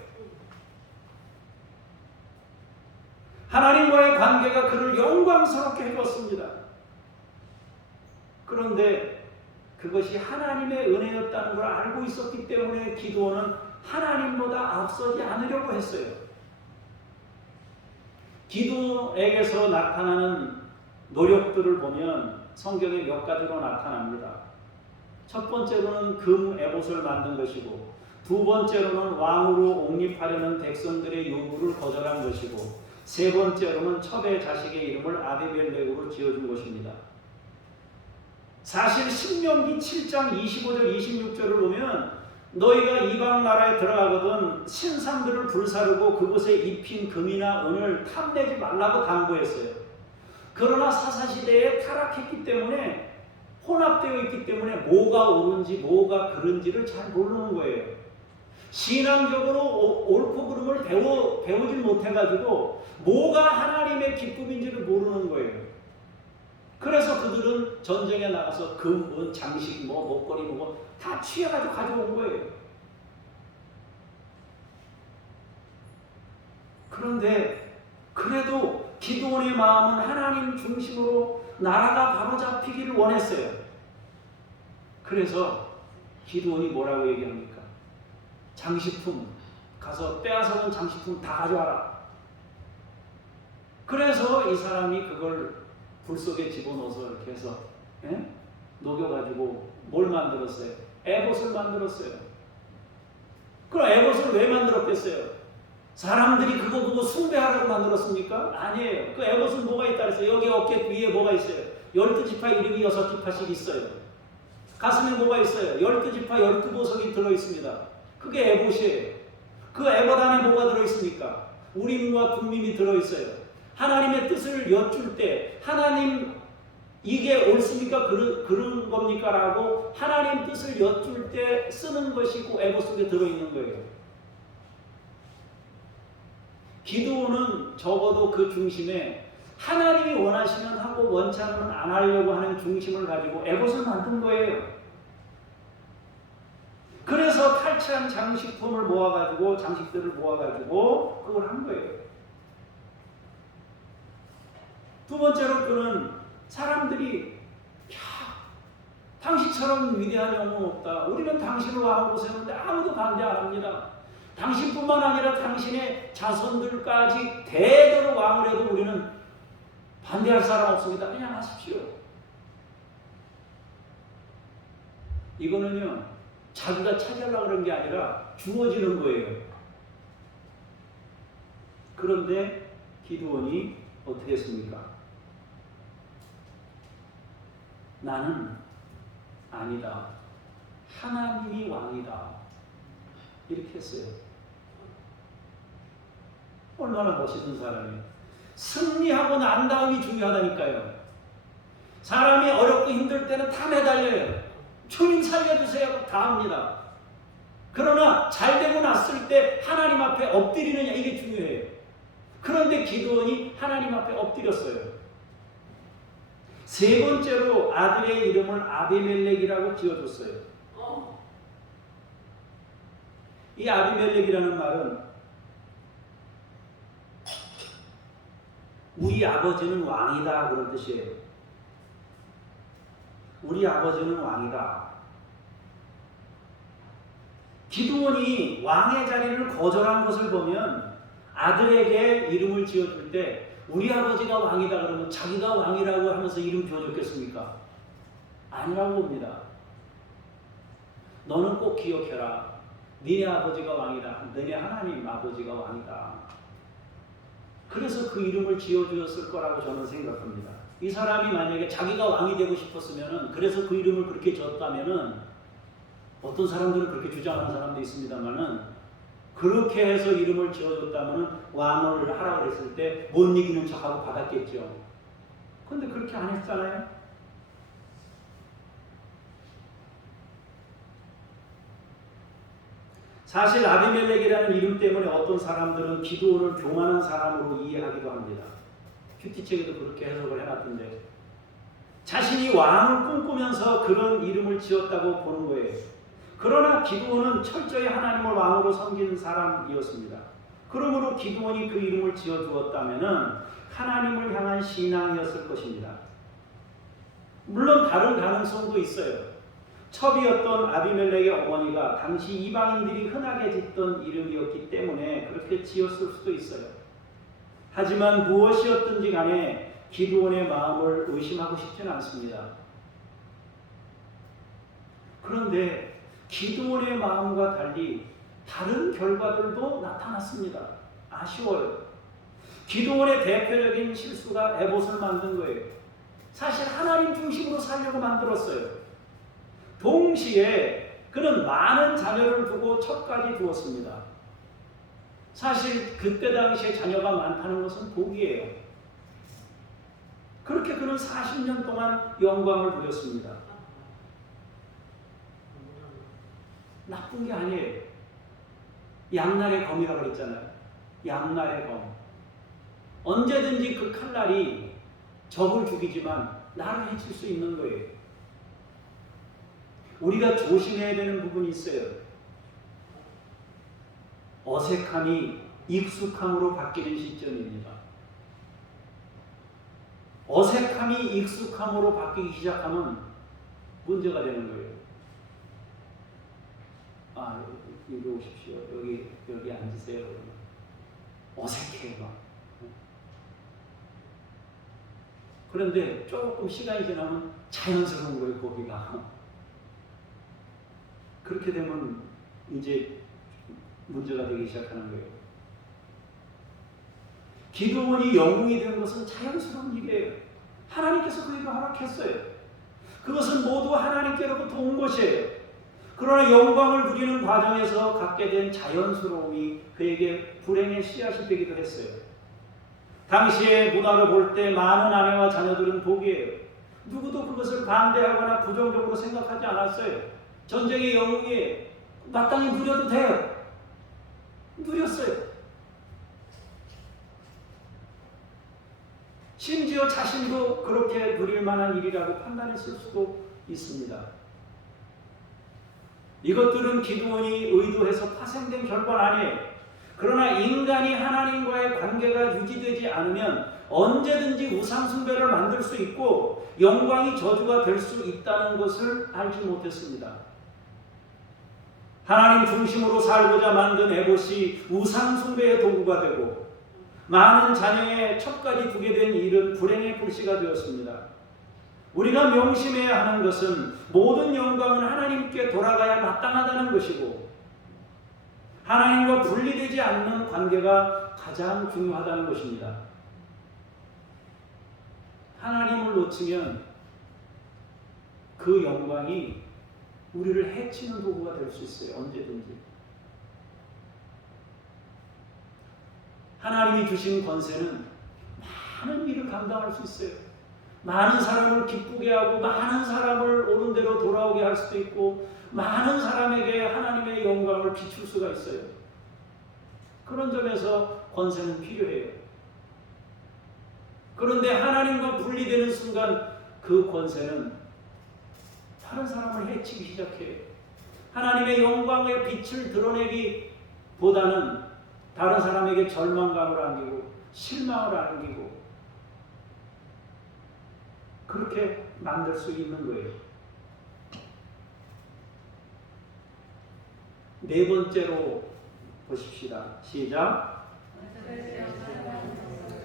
하나님과의 관계가 그를 영광스럽게 해줬습니다. 그런데 그것이 하나님의 은혜였다는 걸 알고 있었기 때문에 기드온은 하나님보다 앞서지 않으려고 했어요. 기드온에게서 나타나는 노력들을 보면 성경에 몇 가지로 나타납니다. 첫 번째로는 금 에봇을 만든 것이고, 두 번째로는 왕으로 옹립하려는 백성들의 요구를 거절한 것이고, 세 번째로는 첩의 자식의 이름을 아비멜렉으로 지어준 것입니다. 사실 신명기 7장 25절 26절을 보면 너희가 이방 나라에 들어가거든 신상들을 불사르고 그곳에 입힌 금이나 은을 탐내지 말라고 당부했어요. 그러나 사사시대에 타락했기 때문에 혼합되어 있기 때문에 뭐가 옳은지 뭐가 그른지를 잘 모르는 거예요. 신앙적으로 옳고 그름을 배우질 못해가지고 뭐가 하나님의 기쁨인지를 모르는 거예요. 그래서 그들은 전쟁에 나가서 금, 은, 장식, 먹거리, 다 취해가지고 가져온 거예요. 그런데 그래도 기드온의 마음은 하나님 중심으로 나라가 바로잡히기를 원했어요. 그래서 기드온이 뭐라고 얘기합니까? 장식품 가서 빼앗아온 장식품 다 가져와라. 그래서 이 사람이 그걸 불 속에 집어넣어서 이렇게 해서 녹여가지고 뭘 만들었어요? 에봇을 만들었어요. 그럼 에봇을 왜 만들었겠어요? 사람들이 그거 보고 숭배하라고 만들었습니까? 아니에요. 그 에봇은 뭐가 있다 그랬어요? 여기 어깨 위에 뭐가 있어요? 12지파 이름이 6지파씩 있어요. 가슴에 뭐가 있어요? 12지파 12보석이 들어있습니다. 그게 에봇이에요. 그 에봇 안에 뭐가 들어있습니까? 우림과 둠밈이 들어있어요. 하나님의 뜻을 여쭐 때 하나님 이게 옳습니까? 그런 겁니까? 라고 하나님 뜻을 여쭐 때 쓰는 것이 그 에봇 속에 들어있는 거예요. 기드온은 적어도 그 중심에 하나님이 원하시면 하고 원치 않으면 안 하려고 하는 중심을 가지고 에봇을 만든 거예요. 그래서 탈취한 장식품을 모아가지고 장식들을 모아가지고 그걸 한 거예요. 두 번째로 그는 사람들이 당신처럼 위대한 영웅은 없다. 우리는 당신을 왕으로 세우는데 아무도 반대 안 합니다. 당신뿐만 아니라 당신의 자손들까지 대대로 왕을 해도 우리는 반대할 사람 없습니다. 그냥 하십시오. 이거는요 자기가 차지하려고 그런 게 아니라 주어지는 거예요. 그런데 기드온이 어떻게 했습니까? 나는 아니다. 하나님이 왕이다. 이렇게 했어요. 얼마나 멋있는 사람이에요. 승리하고 난 다음이 중요하다니까요. 사람이 어렵고 힘들 때는 다 매달려요. 주님 살려주세요. 다 합니다. 그러나 잘 되고 났을 때 하나님 앞에 엎드리느냐 이게 중요해요. 그런데 기드온이 하나님 앞에 엎드렸어요. 세 번째로 아들의 이름을 아비멜렉이라고 지어줬어요. 이 아비멜렉이라는 말은 우리 아버지는 왕이다 그런 뜻이에요. 우리 아버지는 왕이다. 기드온이 왕의 자리를 거절한 것을 보면 아들에게 이름을 지어줄 때 우리 아버지가 왕이다 그러면 자기가 왕이라고 하면서 이름 지어줬겠습니까? 아니라고 봅니다. 너는 꼭 기억해라. 니네 아버지가 왕이다. 너네 하나님 아버지가 왕이다. 그래서 그 이름을 지어주었을 거라고 저는 생각합니다. 이 사람이 만약에 자기가 왕이 되고 싶었으면은, 그래서 그 이름을 그렇게 줬다면은, 어떤 사람들은 그렇게 주장하는 사람도 있습니다만은, 그렇게 해서 이름을 지어줬다면은 왕을 하라고 그랬을 때 못 이기는 척하고 받았겠죠. 근데 그렇게 안 했잖아요. 사실 아비멜렉이라는 이름 때문에 어떤 사람들은 기드온을 교만한 사람으로 이해하기도 합니다. 큐티책에도 그렇게 해석을 해놨던데, 자신이 왕을 꿈꾸면서 그런 이름을 지었다고 보는 거예요. 그러나 기드온은 철저히 하나님을 왕으로 섬기는 사람이었습니다. 그러므로 기드온이 그 이름을 지어주었다면 하나님을 향한 신앙이었을 것입니다. 물론 다른 가능성도 있어요. 첩이었던 아비멜렉의 어머니가 당시 이방인들이 흔하게 짓던 이름이었기 때문에 그렇게 지었을 수도 있어요. 하지만 무엇이었든지 간에 기드온의 마음을 의심하고 싶지는 않습니다. 그런데 기드온의 마음과 달리 다른 결과들도 나타났습니다. 아쉬워요. 기드온의 대표적인 실수가 에봇을 만든 거예요. 사실 하나님 중심으로 살려고 만들었어요. 동시에 그는 많은 자녀를 두고 첩까지 두었습니다. 사실 그때 당시에 자녀가 많다는 것은 복이에요. 그렇게 그는 40년 동안 영광을 누렸습니다. 나쁜 게 아니에요. 양날의 검이라고 그랬잖아요. 양날의 검. 언제든지 그 칼날이 적을 죽이지만 나를 해칠 수 있는 거예요. 우리가 조심해야 되는 부분이 있어요. 어색함이 익숙함으로 바뀌는 시점입니다. 어색함이 익숙함으로 바뀌기 시작하면 문제가 되는 거예요. 아, 여기 오십시오. 여기 앉으세요. 어색해 막. 그런데 조금 시간이 지나면 자연스러운 거예요, 거기가. 그렇게 되면 이제 문제가 되기 시작하는 거예요. 기드온이 영웅이 된 것은 자연스러운 일이에요. 하나님께서 그에게 허락했어요. 그것은 모두 하나님께로부터 온 것이에요. 그러나 영광을 누리는 과정에서 갖게 된 자연스러움이 그에게 불행의 씨앗이 되기도 했어요. 당시의 문화로 볼 때 많은 아내와 자녀들은 복이에요. 누구도 그것을 반대하거나 부정적으로 생각하지 않았어요. 전쟁의 영웅이 마땅히 누려도 돼요. 누렸어요. 심지어 자신도 그렇게 누릴 만한 일이라고 판단했을 수도 있습니다. 이것들은 기드온이 의도해서 파생된 결과는 아니에요. 그러나 인간이 하나님과의 관계가 유지되지 않으면 언제든지 우상숭배를 만들 수 있고 영광이 저주가 될 수 있다는 것을 알지 못했습니다. 하나님 중심으로 살고자 만든 에봇이 우상숭배의 도구가 되고 많은 자녀의 첩까지 두게 된 일은 불행의 불씨가 되었습니다. 우리가 명심해야 하는 것은 모든 영광은 하나님께 돌아가야 마땅하다는 것이고 하나님과 분리되지 않는 관계가 가장 중요하다는 것입니다. 하나님을 놓치면 그 영광이 우리를 해치는 도구가 될 수 있어요. 언제든지. 하나님이 주신 권세는 많은 일을 감당할 수 있어요. 많은 사람을 기쁘게 하고 많은 사람을 옳은 대로 돌아오게 할 수도 있고 많은 사람에게 하나님의 영광을 비출 수가 있어요. 그런 점에서 권세는 필요해요. 그런데 하나님과 분리되는 순간 그 권세는 다른 사람을 해치기 시작해요. 하나님의 영광의 빛을 드러내기보다는 다른 사람에게 절망감을 안기고 실망을 안기고 그렇게 만들 수 있는 거예요. 네 번째로 보십시다. 시작.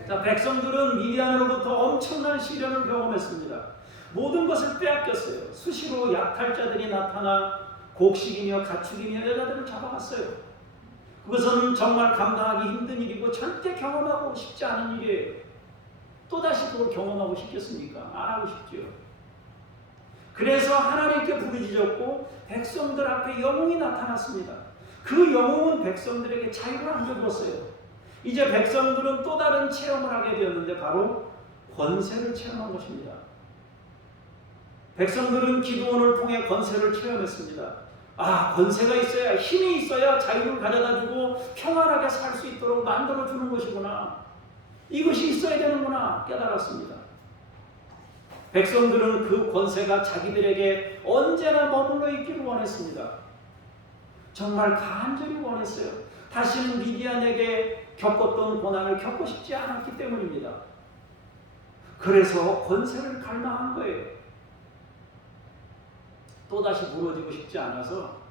자, 백성들은 미디안으로부터 엄청난 시련을 경험했습니다. 모든 것을 빼앗겼어요. 수시로 약탈자들이 나타나 곡식이며 가축이며 여자들을 잡아갔어요. 그것은 정말 감당하기 힘든 일이고 절대 경험하고 싶지 않은 일이에요. 또다시 그걸 경험하고 싶겠습니까? 안 하고 싶죠. 그래서 하나님께 부르짖었고 백성들 앞에 영웅이 나타났습니다. 그 영웅은 백성들에게 자유를 안겨주었어요. 이제 백성들은 또 다른 체험을 하게 되었는데 바로 권세를 체험한 것입니다. 백성들은 기드온을 통해 권세를 체험했습니다. 아, 권세가 있어야, 힘이 있어야 자유를 가져다주고 평안하게 살 수 있도록 만들어주는 것이구나. 이것이 있어야 되는구나 깨달았습니다. 백성들은 그 권세가 자기들에게 언제나 머물러 있기를 원했습니다. 정말 간절히 원했어요. 다시는 미디안에게 겪었던 고난을 겪고 싶지 않았기 때문입니다. 그래서 권세를 갈망한 거예요. 또다시 무너지고 싶지 않아서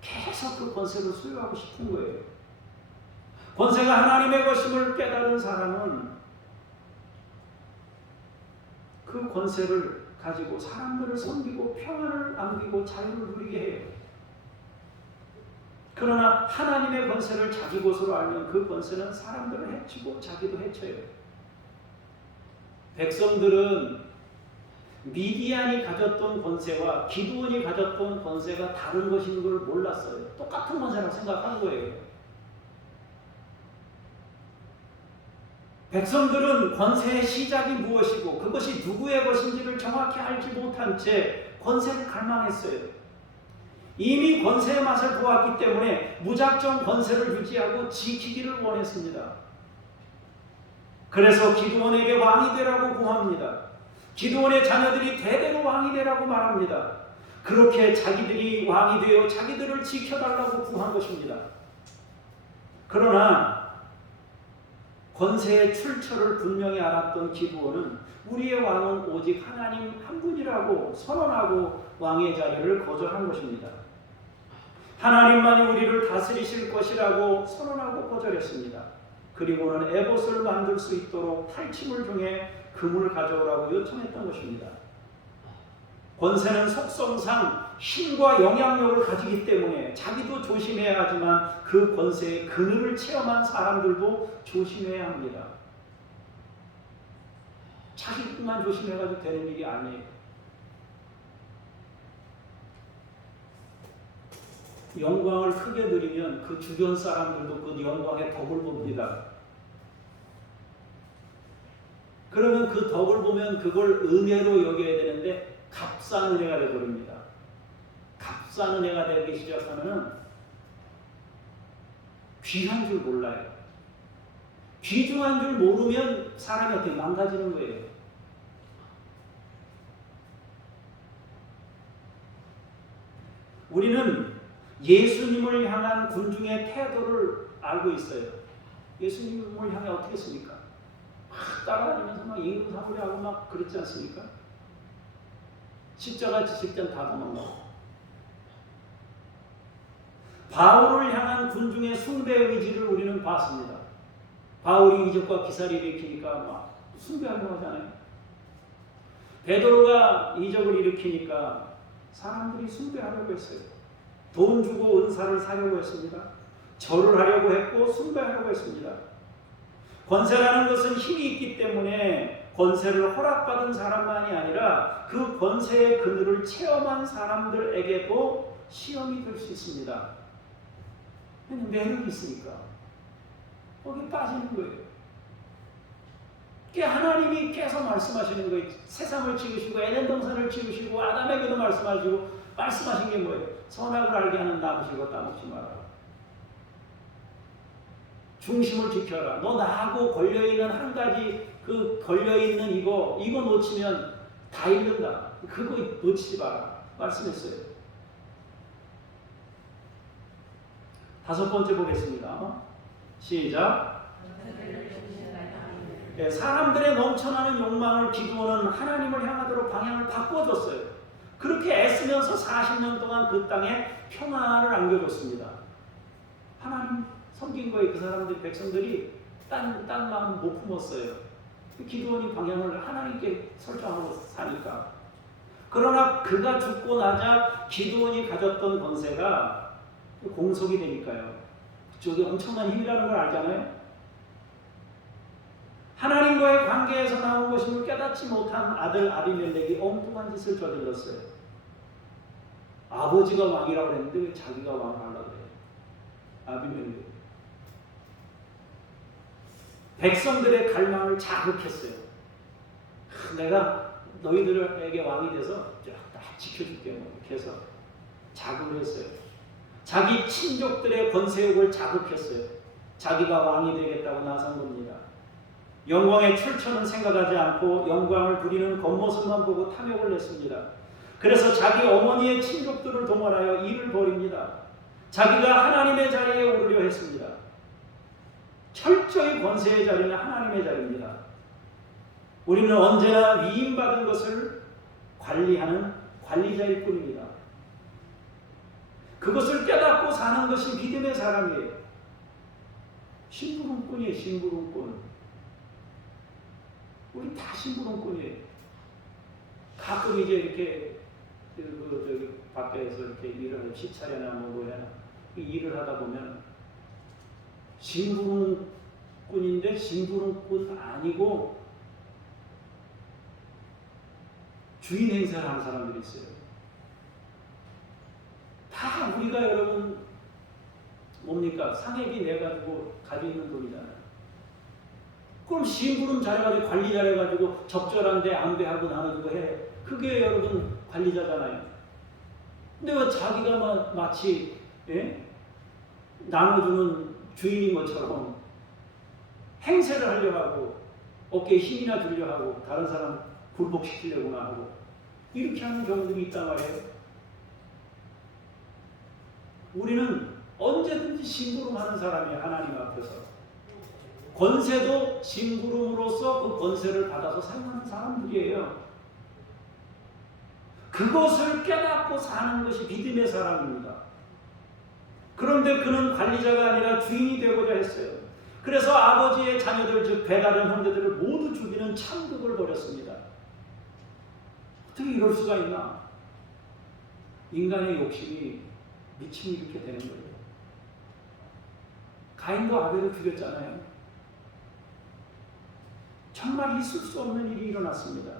계속 그 권세를 소유하고 싶은 거예요. 권세가 하나님의 것임을 깨달은 사람은 그 권세를 가지고 사람들을 섬기고 평안을 안기고 자유를 누리게 해요. 그러나 하나님의 권세를 자기 것으로 알면 그 권세는 사람들을 해치고 자기도 해쳐요. 백성들은 미디안이 가졌던 권세와 기드온이 가졌던 권세가 다른 것인 걸 몰랐어요. 똑같은 권세라고 생각한 거예요. 백성들은 권세의 시작이 무엇이고 그것이 누구의 것인지를 정확히 알지 못한 채 권세를 갈망했어요. 이미 권세의 맛을 보았기 때문에 무작정 권세를 유지하고 지키기를 원했습니다. 그래서 기드온에게 왕이 되라고 구합니다. 기드온의 자녀들이 대대로 왕이 되라고 말합니다. 그렇게 자기들이 왕이 되어 자기들을 지켜달라고 구한 것입니다. 그러나 권세의 출처를 분명히 알았던 기드온은 우리의 왕은 오직 하나님 한 분이라고 선언하고 왕의 자리를 거절한 것입니다. 하나님만이 우리를 다스리실 것이라고 선언하고 거절했습니다. 그리고는 에봇을 만들 수 있도록 탈취물 중에 금을 가져오라고 요청했던 것입니다. 권세는 속성상 힘과 영향력을 가지기 때문에 자기도 조심해야 하지만 그 권세의 그늘을 체험한 사람들도 조심해야 합니다. 자기만 조심해가지고 되는 일이 아니에요. 영광을 크게 누리면 그 주변 사람들도 그 영광에 덕을 봅니다. 그러면 그 덕을 보면 그걸 은혜로 여겨야 되는데 값싼 은혜가 되어버립니다. 값싼 은혜가 되기 시작하면 귀한 줄 몰라요. 귀중한 줄 모르면 사람이 어떻게 망가지는 거예요. 우리는 예수님을 향한 군중의 태도를 알고 있어요. 예수님을 향해 어떻게 했습니까? 막 따라다니면서 막 인구사무리하고 막 그랬지 않습니까? 십자가 지실 땐 다 도망가고. 바울을 향한 군중의 숭배 의지를 우리는 봤습니다. 바울이 이적과 기사를 일으키니까 막 숭배하려고 하잖아요. 베드로가 이적을 일으키니까 사람들이 숭배하려고 했어요. 돈 주고 은사를 사려고 했습니다. 절을 하려고 했고 숭배하려고 했습니다. 권세라는 것은 힘이 있기 때문에 권세를 허락받은 사람만이 아니라 그 권세의 그늘을 체험한 사람들에게도 시험이 될 수 있습니다. 매력이 있으니까 거기에 빠지는 거예요. 하나님이 계속 말씀하시는 거예요. 세상을 지으시고 에덴 동산을 지으시고 아담에게도 말씀하신 게 뭐예요? 선악을 알게 하는 나무실과 따먹지 마라. 중심을 지켜라. 너 나하고 걸려있는 한 가지 그 걸려있는 이거 놓치면 다 잃는다. 그거 놓치지 마라. 말씀했어요. 5번째 보겠습니다. 시작. 네, 사람들의 넘쳐나는 욕망을 기드온은 하나님을 향하도록 방향을 바꿔줬어요. 그렇게 애쓰면서 40년 동안 그 땅에 평안을 안겨줬습니다. 하나님 섬긴 거에 그 사람들, 백성들이 딴 마음 못 품었어요. 기드온이 방향을 하나님께 설정하고 사니까. 그러나 그가 죽고 나자 기드온이 가졌던 권세가 공석이 되니까요. 그쪽이 엄청난 힘이라는 걸 알잖아요. 하나님과의 관계에서 나온 것임을 깨닫지 못한 아들 아비멜렉이 엉뚱한 짓을 저질렀어요. 아버지가 왕이라고 그랬는데 왜 자기가 왕을 하려고 그래요? 아비멜렉. 백성들의 갈망을 자극했어요. 내가 너희들에게 왕이 돼서 딱 지켜줄게. 이렇게 해서 자극을 했어요. 자기 친족들의 권세욕을 자극했어요. 자기가 왕이 되겠다고 나선 겁니다. 영광의 출처는 생각하지 않고 영광을 부리는 겉모습만 보고 탐욕을 냈습니다. 그래서 자기 어머니의 친족들을 동원하여 일을 벌입니다. 자기가 하나님의 자리에 오르려 했습니다. 철저히 권세의 자리는 하나님의 자리입니다. 우리는 언제나 위임받은 것을 관리하는 관리자일 뿐입니다. 그것을 깨닫고 사는 것이 믿음의 사람이에요. 심부름꾼이에요. 심부름꾼. 우리 다 심부름꾼이에요. 가끔 이제 이렇게 저기 밖에서 이렇게 일을 하고 시차례나 뭐야 일을 하다 보면 심부름꾼인데 심부름꾼 아니고 주인 행세를 하는 사람들이 있어요. 다 우리가 여러분 뭡니까? 상해비 내가지고 가지고 있는 돈이잖아요. 그럼 심부름 잘해가지고 관리 잘해가지고 적절한데 안배하고 나눠주고 해. 그게 여러분 관리자잖아요. 근데 왜 자기가 마치 나눠주는 주인인 것처럼 행세를 하려고 하고 어깨에 힘이나 주려고 하고 다른 사람 굴복시키려고나 하고 이렇게 하는 경우들이 있단 말이에요. 우리는 언제든지 심부름하는 사람이에요. 하나님 앞에서. 권세도 심부름으로써 그 권세를 받아서 사용하는 사람들이에요. 그것을 깨닫고 사는 것이 믿음의 사람입니다. 그런데 그는 관리자가 아니라 주인이 되고자 했어요. 그래서 아버지의 자녀들 즉 배다른 형제들을 모두 죽이는 참극을 벌였습니다. 어떻게 이럴 수가 있나? 인간의 욕심이 미침이 이렇게 되는 거예요. 가인도 아벨을 죽였잖아요. 정말 있을 수 없는 일이 일어났습니다.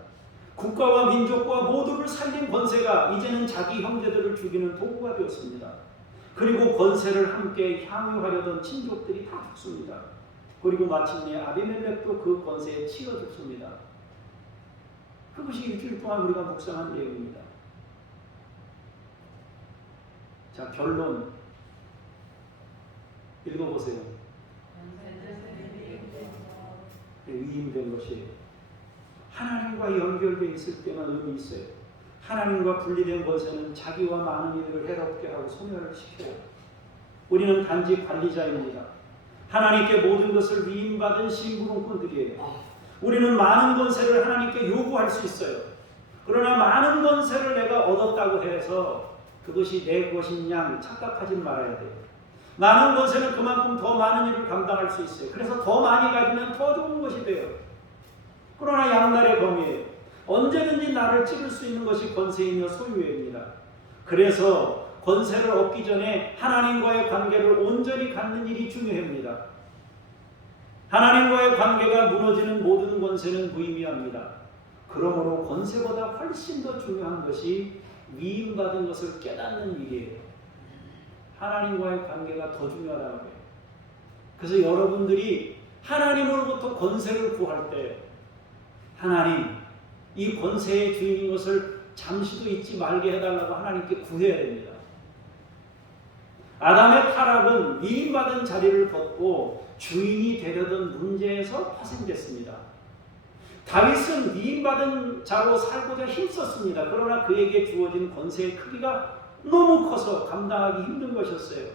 국가와 민족과 모두를 살린 권세가 이제는 자기 형제들을 죽이는 도구가 되었습니다. 그리고 권세를 함께 향유하려던 친족들이 다 죽습니다. 그리고 마침내 아비멜렉도 그 권세에 치여 죽습니다. 그것이 일주일 동안 우리가 묵상한 내용입니다. 자, 결론 읽어보세요. 위임된 것이 하나님과 연결되어 있을 때만 의미 있어요. 하나님과 분리된 권세는 자기와 많은 이들을 해롭게 하고 소멸을 시켜요. 우리는 단지 관리자입니다. 하나님께 모든 것을 위임받은 심부름꾼들이에요. 우리는 많은 권세를 하나님께 요구할 수 있어요. 그러나 많은 권세를 내가 얻었다고 해서 그것이 내 것인 양 착각하지 말아야 돼요. 많은 권세는 그만큼 더 많은 일을 감당할 수 있어요. 그래서 더 많이 가지면 더 좋은 것이 돼요. 그러나 양날의 검이에요. 언제든지 나를 찌를 수 있는 것이 권세이며 소유입니다. 그래서 권세를 얻기 전에 하나님과의 관계를 온전히 갖는 일이 중요합니다. 하나님과의 관계가 무너지는 모든 권세는 무의미합니다. 그러므로 권세보다 훨씬 더 중요한 것이 위임받은 것을 깨닫는 일이에요. 하나님과의 관계가 더 중요하다는 거예요. 그래서 여러분들이 하나님으로부터 권세를 구할 때 하나님, 이 권세의 주인인 것을 잠시도 잊지 말게 해달라고 하나님께 구해야 됩니다. 아담의 타락은 위임받은 자리를 벗고 주인이 되려던 문제에서 파생됐습니다. 다윗은 위임받은 자로 살고자 힘썼습니다. 그러나 그에게 주어진 권세의 크기가 너무 커서 감당하기 힘든 것이었어요.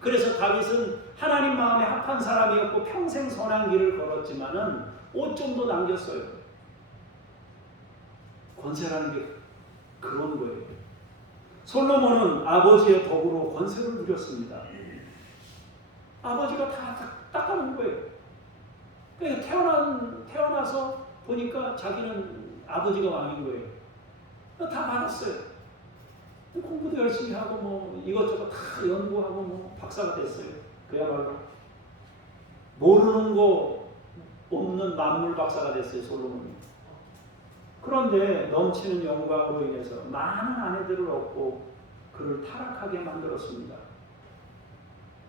그래서 다윗은 하나님 마음에 합한 사람이었고 평생 선한 길을 걸었지만은 오점도 남겼어요. 권세라는 게 그런 거예요. 솔로몬은 아버지의 덕으로 권세를 누렸습니다. 아버지가 다 닦아놓은 거예요. 그러니까 태어나서 보니까 자기는 아버지가 왕인 거예요. 다 받았어요. 공부도 열심히 하고 뭐 이것저것 다 연구하고 뭐 박사가 됐어요. 그야말로 모르는 거 없는 만물 박사가 됐어요, 솔로몬이. 그런데 넘치는 영광으로 인해서 많은 아내들을 얻고 그를 타락하게 만들었습니다.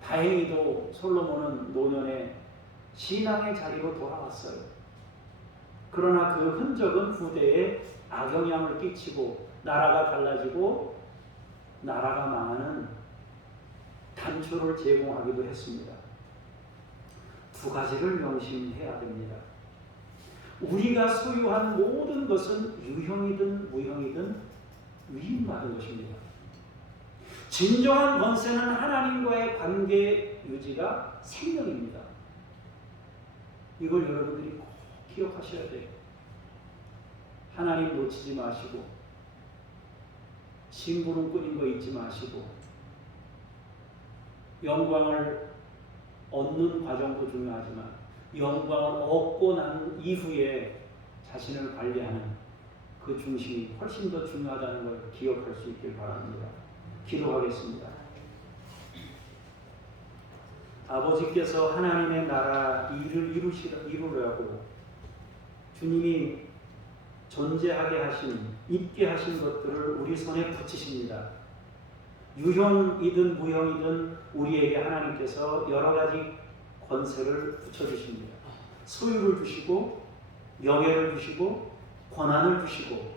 다행히도 솔로몬은 노년에 신앙의 자리로 돌아왔어요. 그러나 그 흔적은 후대에 악영향을 끼치고 나라가 갈라지고 나라가 망하는 단초를 제공하기도 했습니다. 두 가지를 명심해야 됩니다. 우리가 소유한 모든 것은 유형이든 무형이든 위임받은 것입니다. 진정한 권세는 하나님과의 관계 유지가 생명입니다. 이걸 여러분들이 꼭 기억하셔야 돼요. 하나님 놓치지 마시고 심부름꾼인 거 잊지 마시고 영광을 얻는 과정도 중요하지만 영광을 얻고 난 이후에 자신을 관리하는 그 중심이 훨씬 더 중요하다는 걸 기억할 수 있길 바랍니다. 기도하겠습니다. 아버지께서 하나님의 나라 일을 이루려고 주님이 존재하게 하신, 있게 하신 것들을 우리 손에 붙이십니다. 유형이든 무형이든 우리에게 하나님께서 여러 가지 권세를 붙여주십니다. 소유를 주시고 명예를 주시고 권한을 주시고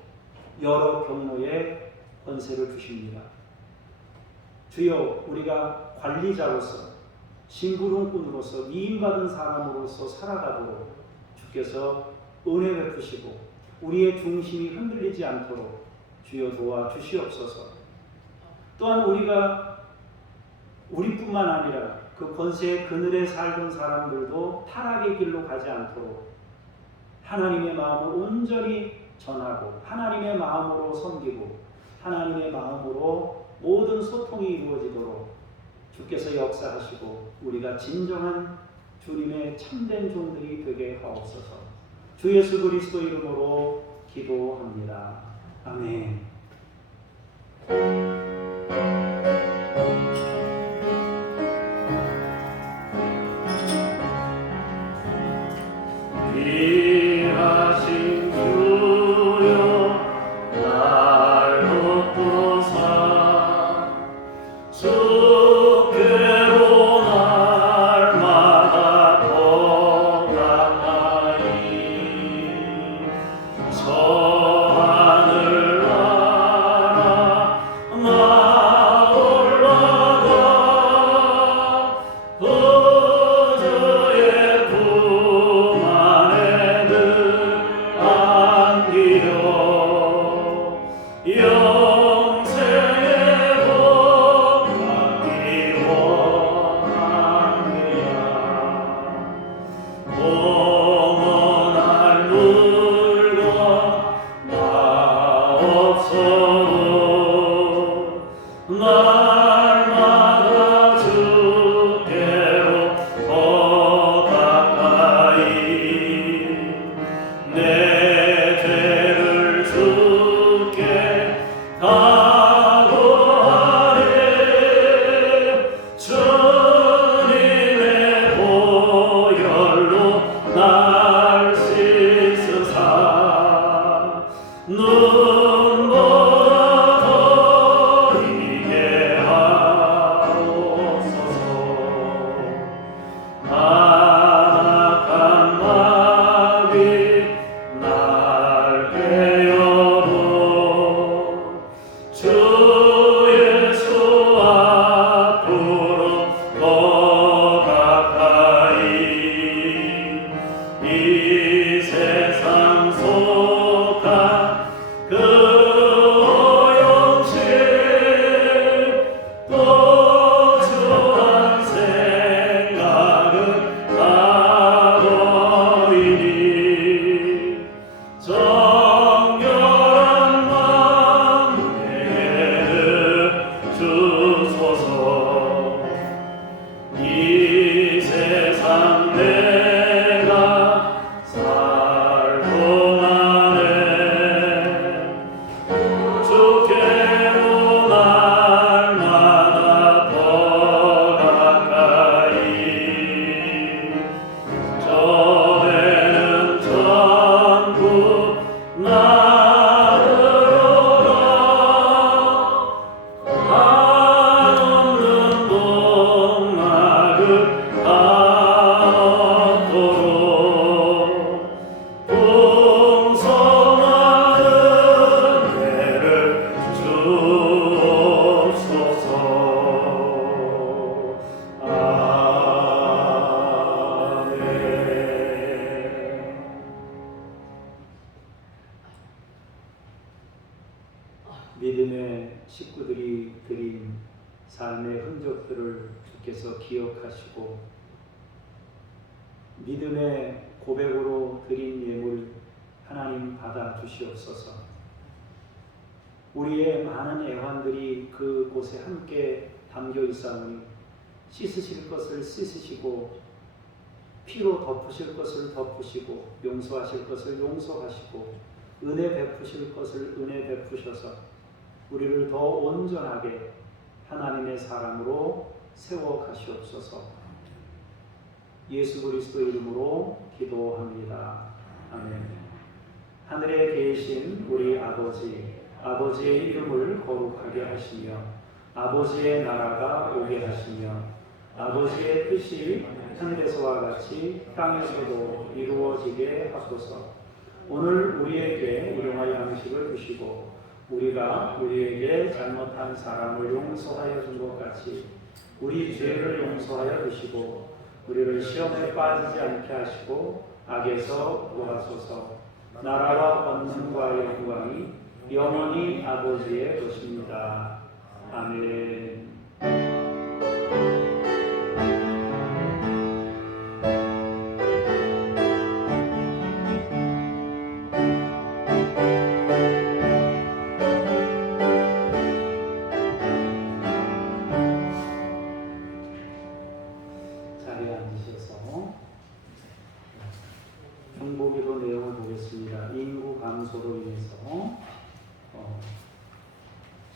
여러 경로의 권세를 주십니다. 주여, 우리가 관리자로서 심부름꾼으로서 위임받은 사람으로서 살아가도록 주께서 은혜 베푸시고 우리의 중심이 흔들리지 않도록 주여 도와주시옵소서. 또한 우리뿐만 아니라 그 권세의 그늘에 살던 사람들도 타락의 길로 가지 않도록 하나님의 마음을 온전히 전하고 하나님의 마음으로 섬기고 하나님의 마음으로 모든 소통이 이루어지도록 주께서 역사하시고 우리가 진정한 주님의 참된 종들이 되게 하옵소서. 주 예수 그리스도 이름으로 기도합니다. 아멘. 귀하신 주여 날 돕소서. 주께로 날마다 더 가까이 저 하늘 나라 나 올라가 주의 품 안에 늘 안기려 영생의 복 받기 원하느냐. 공헌할 물건 없어도 날마다 주께로 더 가까이 내 죄를 주께 각오하리. 주님의 보혈로 날 씻으사 눈보다 더 희게 하옵소서. 안악한 마귀 날 베어도 주 예수 앞으로 더 가까이 이 세상 정결한 마음 내게는 주소서. 이 세상 내가 살 동안에 주께로 날마다 더 가까이 전에는 전부 나르러 한없는 복락을 얻도록 풍성한 은혜를 주옵소서. 아멘. 믿음의 식구들이 드린 삶의 흔적들을 주께서 기억하시고 믿음의 고백으로 드린 예물 하나님 받아 주시옵소서. 우리의 많은 애환들이 그곳에 함께 담겨 있사오니 씻으실 것을 씻으시고 피로 덮으실 것을 덮으시고 용서하실 것을 용서하시고 은혜 베푸실 것을 은혜 베푸셔서 우리를 더 온전하게 하나님의 사람으로 세워 가시옵소서. 예수 그리스도 이름으로 기도합니다. 아멘. 하늘에 계신 우리 아버지의 이름을 거룩하게 하시며 아버지의 나라가 오게 하시며 아버지의 뜻이 하늘에서와 같이 땅에서도 이루어지게 하소서. 오늘 우리에게 일용할 양식을 주시고 우리가 우리에게 잘못한 사람을 용서하여 준 것 같이 우리 죄를 용서하여 주시고 우리를 시험에 빠지지 않게 하시고 악에서 구하소서. 나라와 권능과 영광이 영원히 아버지의 것입니다. 아멘. 자리에 앉으셔서 중보기도 내용을 보겠습니다. 인구 감소로 인해서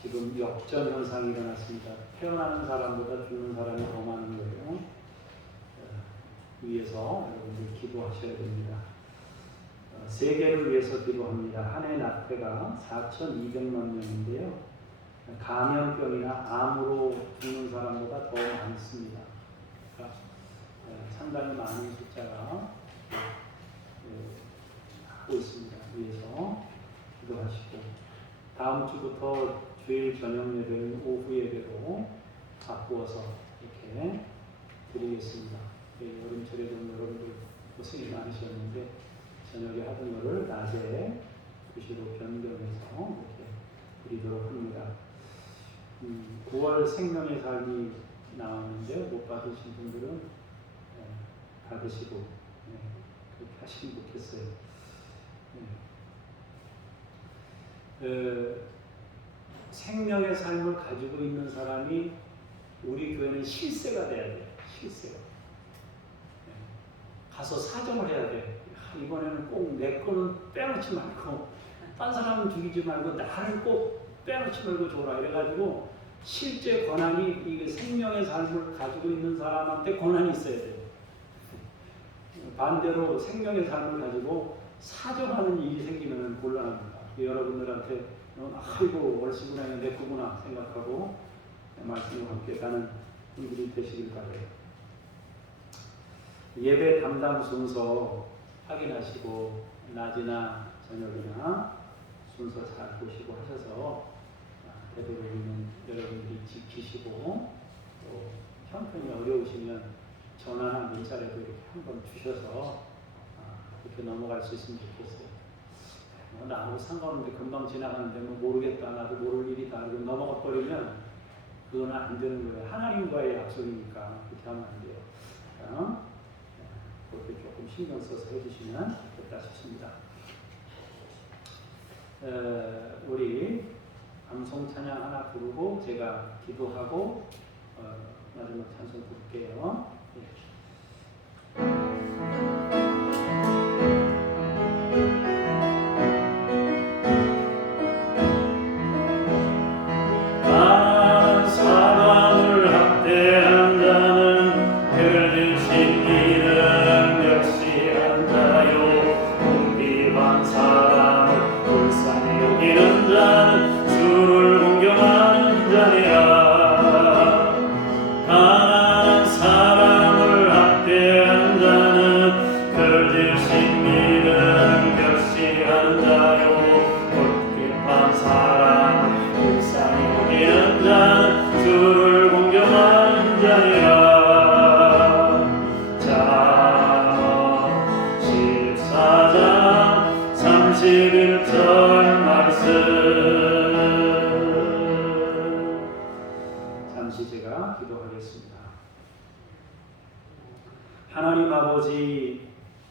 지금 역전 현상이 일어났습니다. 태어나는 사람보다 죽는 사람이 더 많은 거예요. 위해서 여러분들 기도하셔야 됩니다. 세계를 위해서 기도합니다. 한 해 낙태가 4,200만 명인데요. 감염병이나 암으로 죽는 사람보다 더 많습니다. 그러니까 상당히 많은 숫자가 하고 있습니다. 위해서 기도하시고 다음 주부터 주일 저녁 예배는 오후 예배로 바꾸어서 이렇게 드리겠습니다. 여름철에 좀 여러분들 고생이 많으셨는데 저녁에 하던 거를 낮에 2시로 변경해서 이렇게 드리도록 합니다. 9월 생명의 삶이 나왔는데 못 받으신 분들은 받으시고 그렇게 하시면 좋겠어요. 생명의 삶을 가지고 있는 사람이 우리 교회는 실세가 돼야 돼요. 실세가. 가서 사정을 해야 돼. 이번에는 꼭 내 거는 빼놓지 말고 딴 사람은 죽이지 말고 나를 꼭 빼놓지 말고 줘라. 이래가지고 실제 권한이 이게 생명의 삶을 가지고 있는 사람한테 권한이 있어야 돼요. 반대로 생명의 삶을 가지고 사정하는 일이 생기면 곤란합니다. 여러분들한테 아이고 얼씨구나 내 거구나 생각하고 말씀과 함께 가는 분들이 되시길 바라요. 예배 담당 순서 확인하시고 낮이나 저녁이나 순서 잘 보시고 하셔서 되도록이면 여러분들이 지키시고 또 형편이 어려우시면 전화나 문자라도 이렇게 한번 주셔서 이렇게 넘어갈 수 있으면 좋겠어요. 나하고 상관없는데 금방 지나가는데 뭐 모르겠다 나도 모를 일이다 이러고 넘어가 버리면 그건 안 되는 거예요. 하나님과의 약속이니까 그렇게 하면 안 돼요. 그렇게 조금 신경 써서 해주시면 좋겠다 싶습니다. 우리 감성 찬양 하나 부르고 제가 기도하고 마지막 찬송 부를게요. 한 사람을 학대한 자는 별짓인 일을 멸시한 자요 공비한 사람을 불쌍히 여기는 자는 주를 공경하는 자니라. 가난한 사람을 학대한 자는 별짓인 일을 멸시한 자요 공비한 사람을 불쌍히 여기는 자는 주를 공경하는 자니라. 자 14장 31절 말씀. 잠시 제가 기도하겠습니다. 하나님 아버지,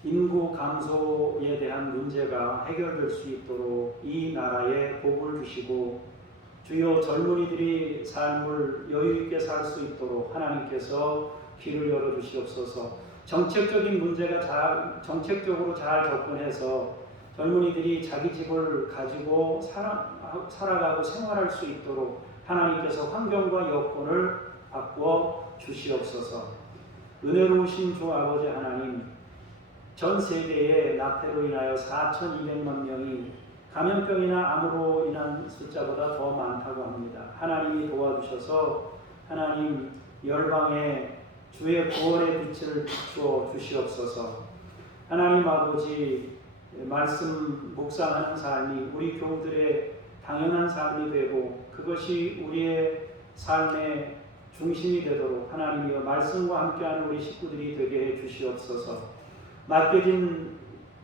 인구 감소에 대한 문제가 해결될 수 있도록 이 나라에 복을 주시고 주요 젊은이들이 삶을 여유 있게 살 수 있도록 하나님께서 길을 열어 주시옵소서. 정책적인 문제가 정책적으로 잘 접근해서 젊은이들이 자기 집을 가지고 살아가고 생활할 수 있도록 하나님께서 환경과 여건을 바꾸어 주시옵소서. 은혜로우신 주 아버지 하나님, 전 세계에 낙태로 인하여 4,200만 명이 감염병이나 암으로 인한 숫자보다 더 많다고 합니다. 하나님이 도와주셔서 하나님 열방에 주의 구원의 빛을 비추어 주시옵소서. 하나님 아버지, 말씀 묵상하는 삶이 우리 교우들의 당연한 삶이 되고 그것이 우리의 삶의 중심이 되도록 하나님이여 말씀과 함께하는 우리 식구들이 되게 해 주시옵소서. 맡겨진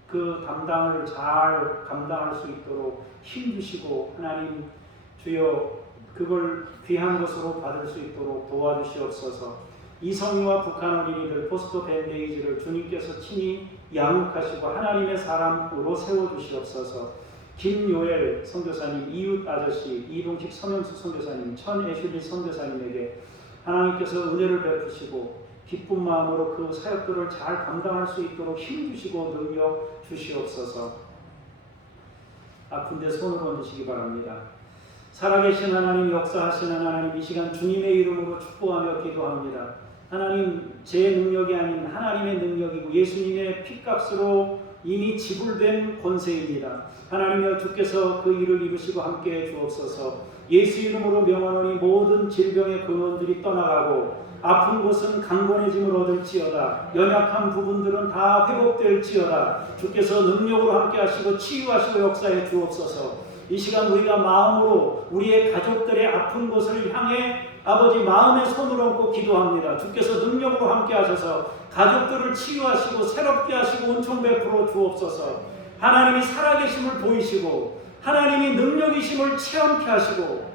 그 담당을 잘 감당할 수 있도록 힘 주시고 하나님 주여 그걸 귀한 것으로 받을 수 있도록 도와주시옵소서. 이성희와 북한 어린이들 포스터 밴데이지를 주님께서 친히 양육하시고 하나님의 사람으로 세워주시옵소서. 김요엘 선교사님, 이웃 아저씨, 이동식 서명숙 선교사님, 천애슐리 선교사님에게 하나님께서 은혜를 베푸시고 기쁜 마음으로 그 사역들을 잘 감당할 수 있도록 힘 주시고 능력 주시옵소서. 아픈데 손을 얹으시기 바랍니다. 살아계신 하나님, 역사하시는 하나님, 이 시간 주님의 이름으로 축복하며 기도합니다. 하나님, 제 능력이 아닌 하나님의 능력이고 예수님의 피값으로 이미 지불된 권세입니다. 하나님이여 주께서 그 일을 이루시고 함께해 주옵소서. 예수 이름으로 명하노니 모든 질병의 근원들이 떠나가고 아픈 곳은 강건해짐을 얻을지어다. 연약한 부분들은 다 회복될지어다. 주께서 능력으로 함께하시고 치유하시고 역사해 주옵소서. 이 시간 우리가 마음으로 우리의 가족들의 아픈 곳을 향해 아버지 마음의 손을 얹고 기도합니다. 주께서 능력으로 함께하셔서 가족들을 치유하시고 새롭게 하시고 은총 베풀어 주옵소서. 하나님이 살아계심을 보이시고 하나님이 능력이심을 체험케 하시고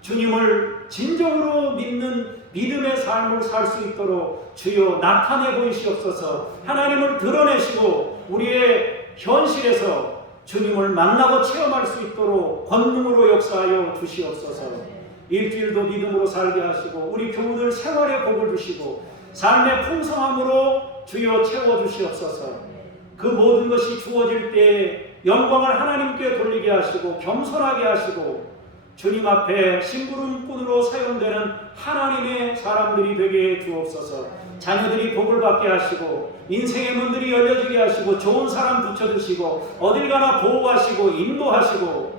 주님을 진정으로 믿는 믿음의 삶을 살 수 있도록 주여 나타내 보이시옵소서. 하나님을 드러내시고 우리의 현실에서 주님을 만나고 체험할 수 있도록 권능으로 역사하여 주시옵소서. 일주일도 믿음으로 살게 하시고 우리 교우들 생활의 복을 주시고 삶의 풍성함으로 주여 채워주시옵소서. 그 모든 것이 주어질 때에 영광을 하나님께 돌리게 하시고 겸손하게 하시고 주님 앞에 심부름꾼으로 사용되는 하나님의 사람들이 되게 해 주옵소서. 자녀들이 복을 받게 하시고 인생의 문들이 열려지게 하시고 좋은 사람 붙여주시고 어딜 가나 보호하시고 인도하시고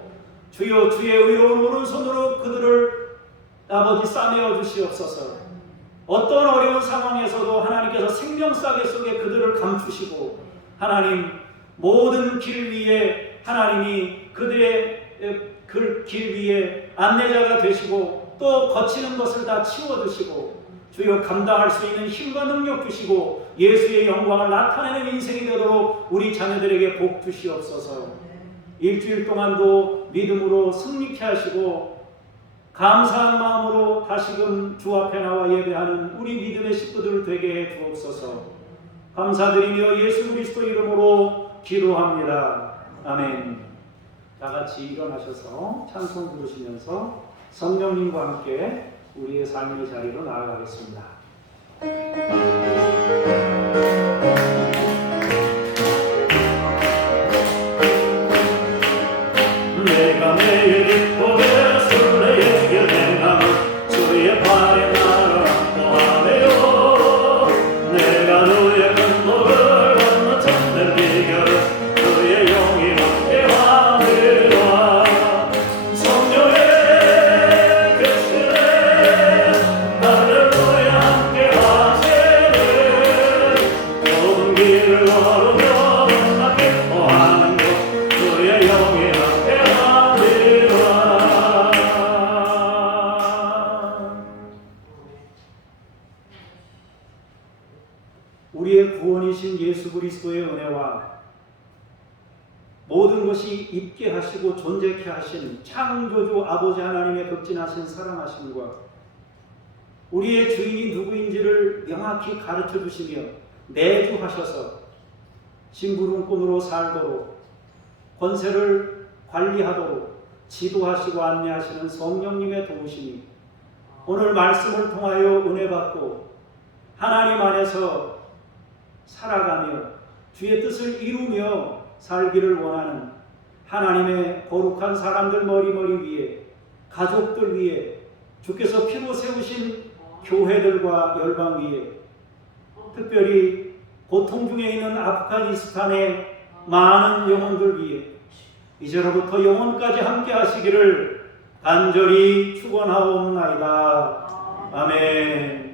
주여 주의 의로운 오른손으로 그들을 아버지 싸매어 주시옵소서. 어떤 어려운 상황에서도 하나님께서 생명싸개 속에 그들을 감추시고 하나님 모든 길 위에 하나님이 그들의 그 길 위에 안내자가 되시고 또 거치는 것을 다 치워주시고 주여 감당할 수 있는 힘과 능력 주시고 예수의 영광을 나타내는 인생이 되도록 우리 자녀들에게 복 주시옵소서. 일주일 동안도 믿음으로 승리케 하시고 감사한 마음으로 다시금 주 앞에 나와 예배하는 우리 믿음의 식구들 되게 해 주옵소서. 감사드리며 예수 그리스도 이름으로 기도합니다. 아멘. 다 같이 일어나셔서 찬송 부르시면서 성령님과 함께 우리의 삶의 자리로 나아가겠습니다. 내가 매일 기쁘게 순례의 길 행하며 주의 발에 나를 안보하네요. 내가 누의 근목을 건너 찾는 비결은 그의 영이 함께하리라. 성령의 계시네 할렐루야 함께하시네. 모든 길을 걸으며 나 기뻐하는 것 그의 영이 우리의 구원이신 예수 그리스도의 은혜와 모든 것이 있게 하시고 존재케 하신 창조주 아버지 하나님의 극진하신 사랑하심과 우리의 주인이 누구인지를 명확히 가르쳐 주시며 내주하셔서 심부름꾼으로 살도록 권세를 관리하도록 지도하시고 안내하시는 성령님의 도우심이 오늘 말씀을 통하여 은혜 받고 하나님 안에서 살아가며 주의 뜻을 이루며 살기를 원하는 하나님의 거룩한 사람들 머리머리 위에 가족들 위에 주께서 피로 세우신 교회들과 열방 위에 특별히 고통 중에 있는 아프가니스탄의 많은 영혼들 위에 이제로부터 영혼까지 함께 하시기를 간절히 축원하옵나이다. 아멘.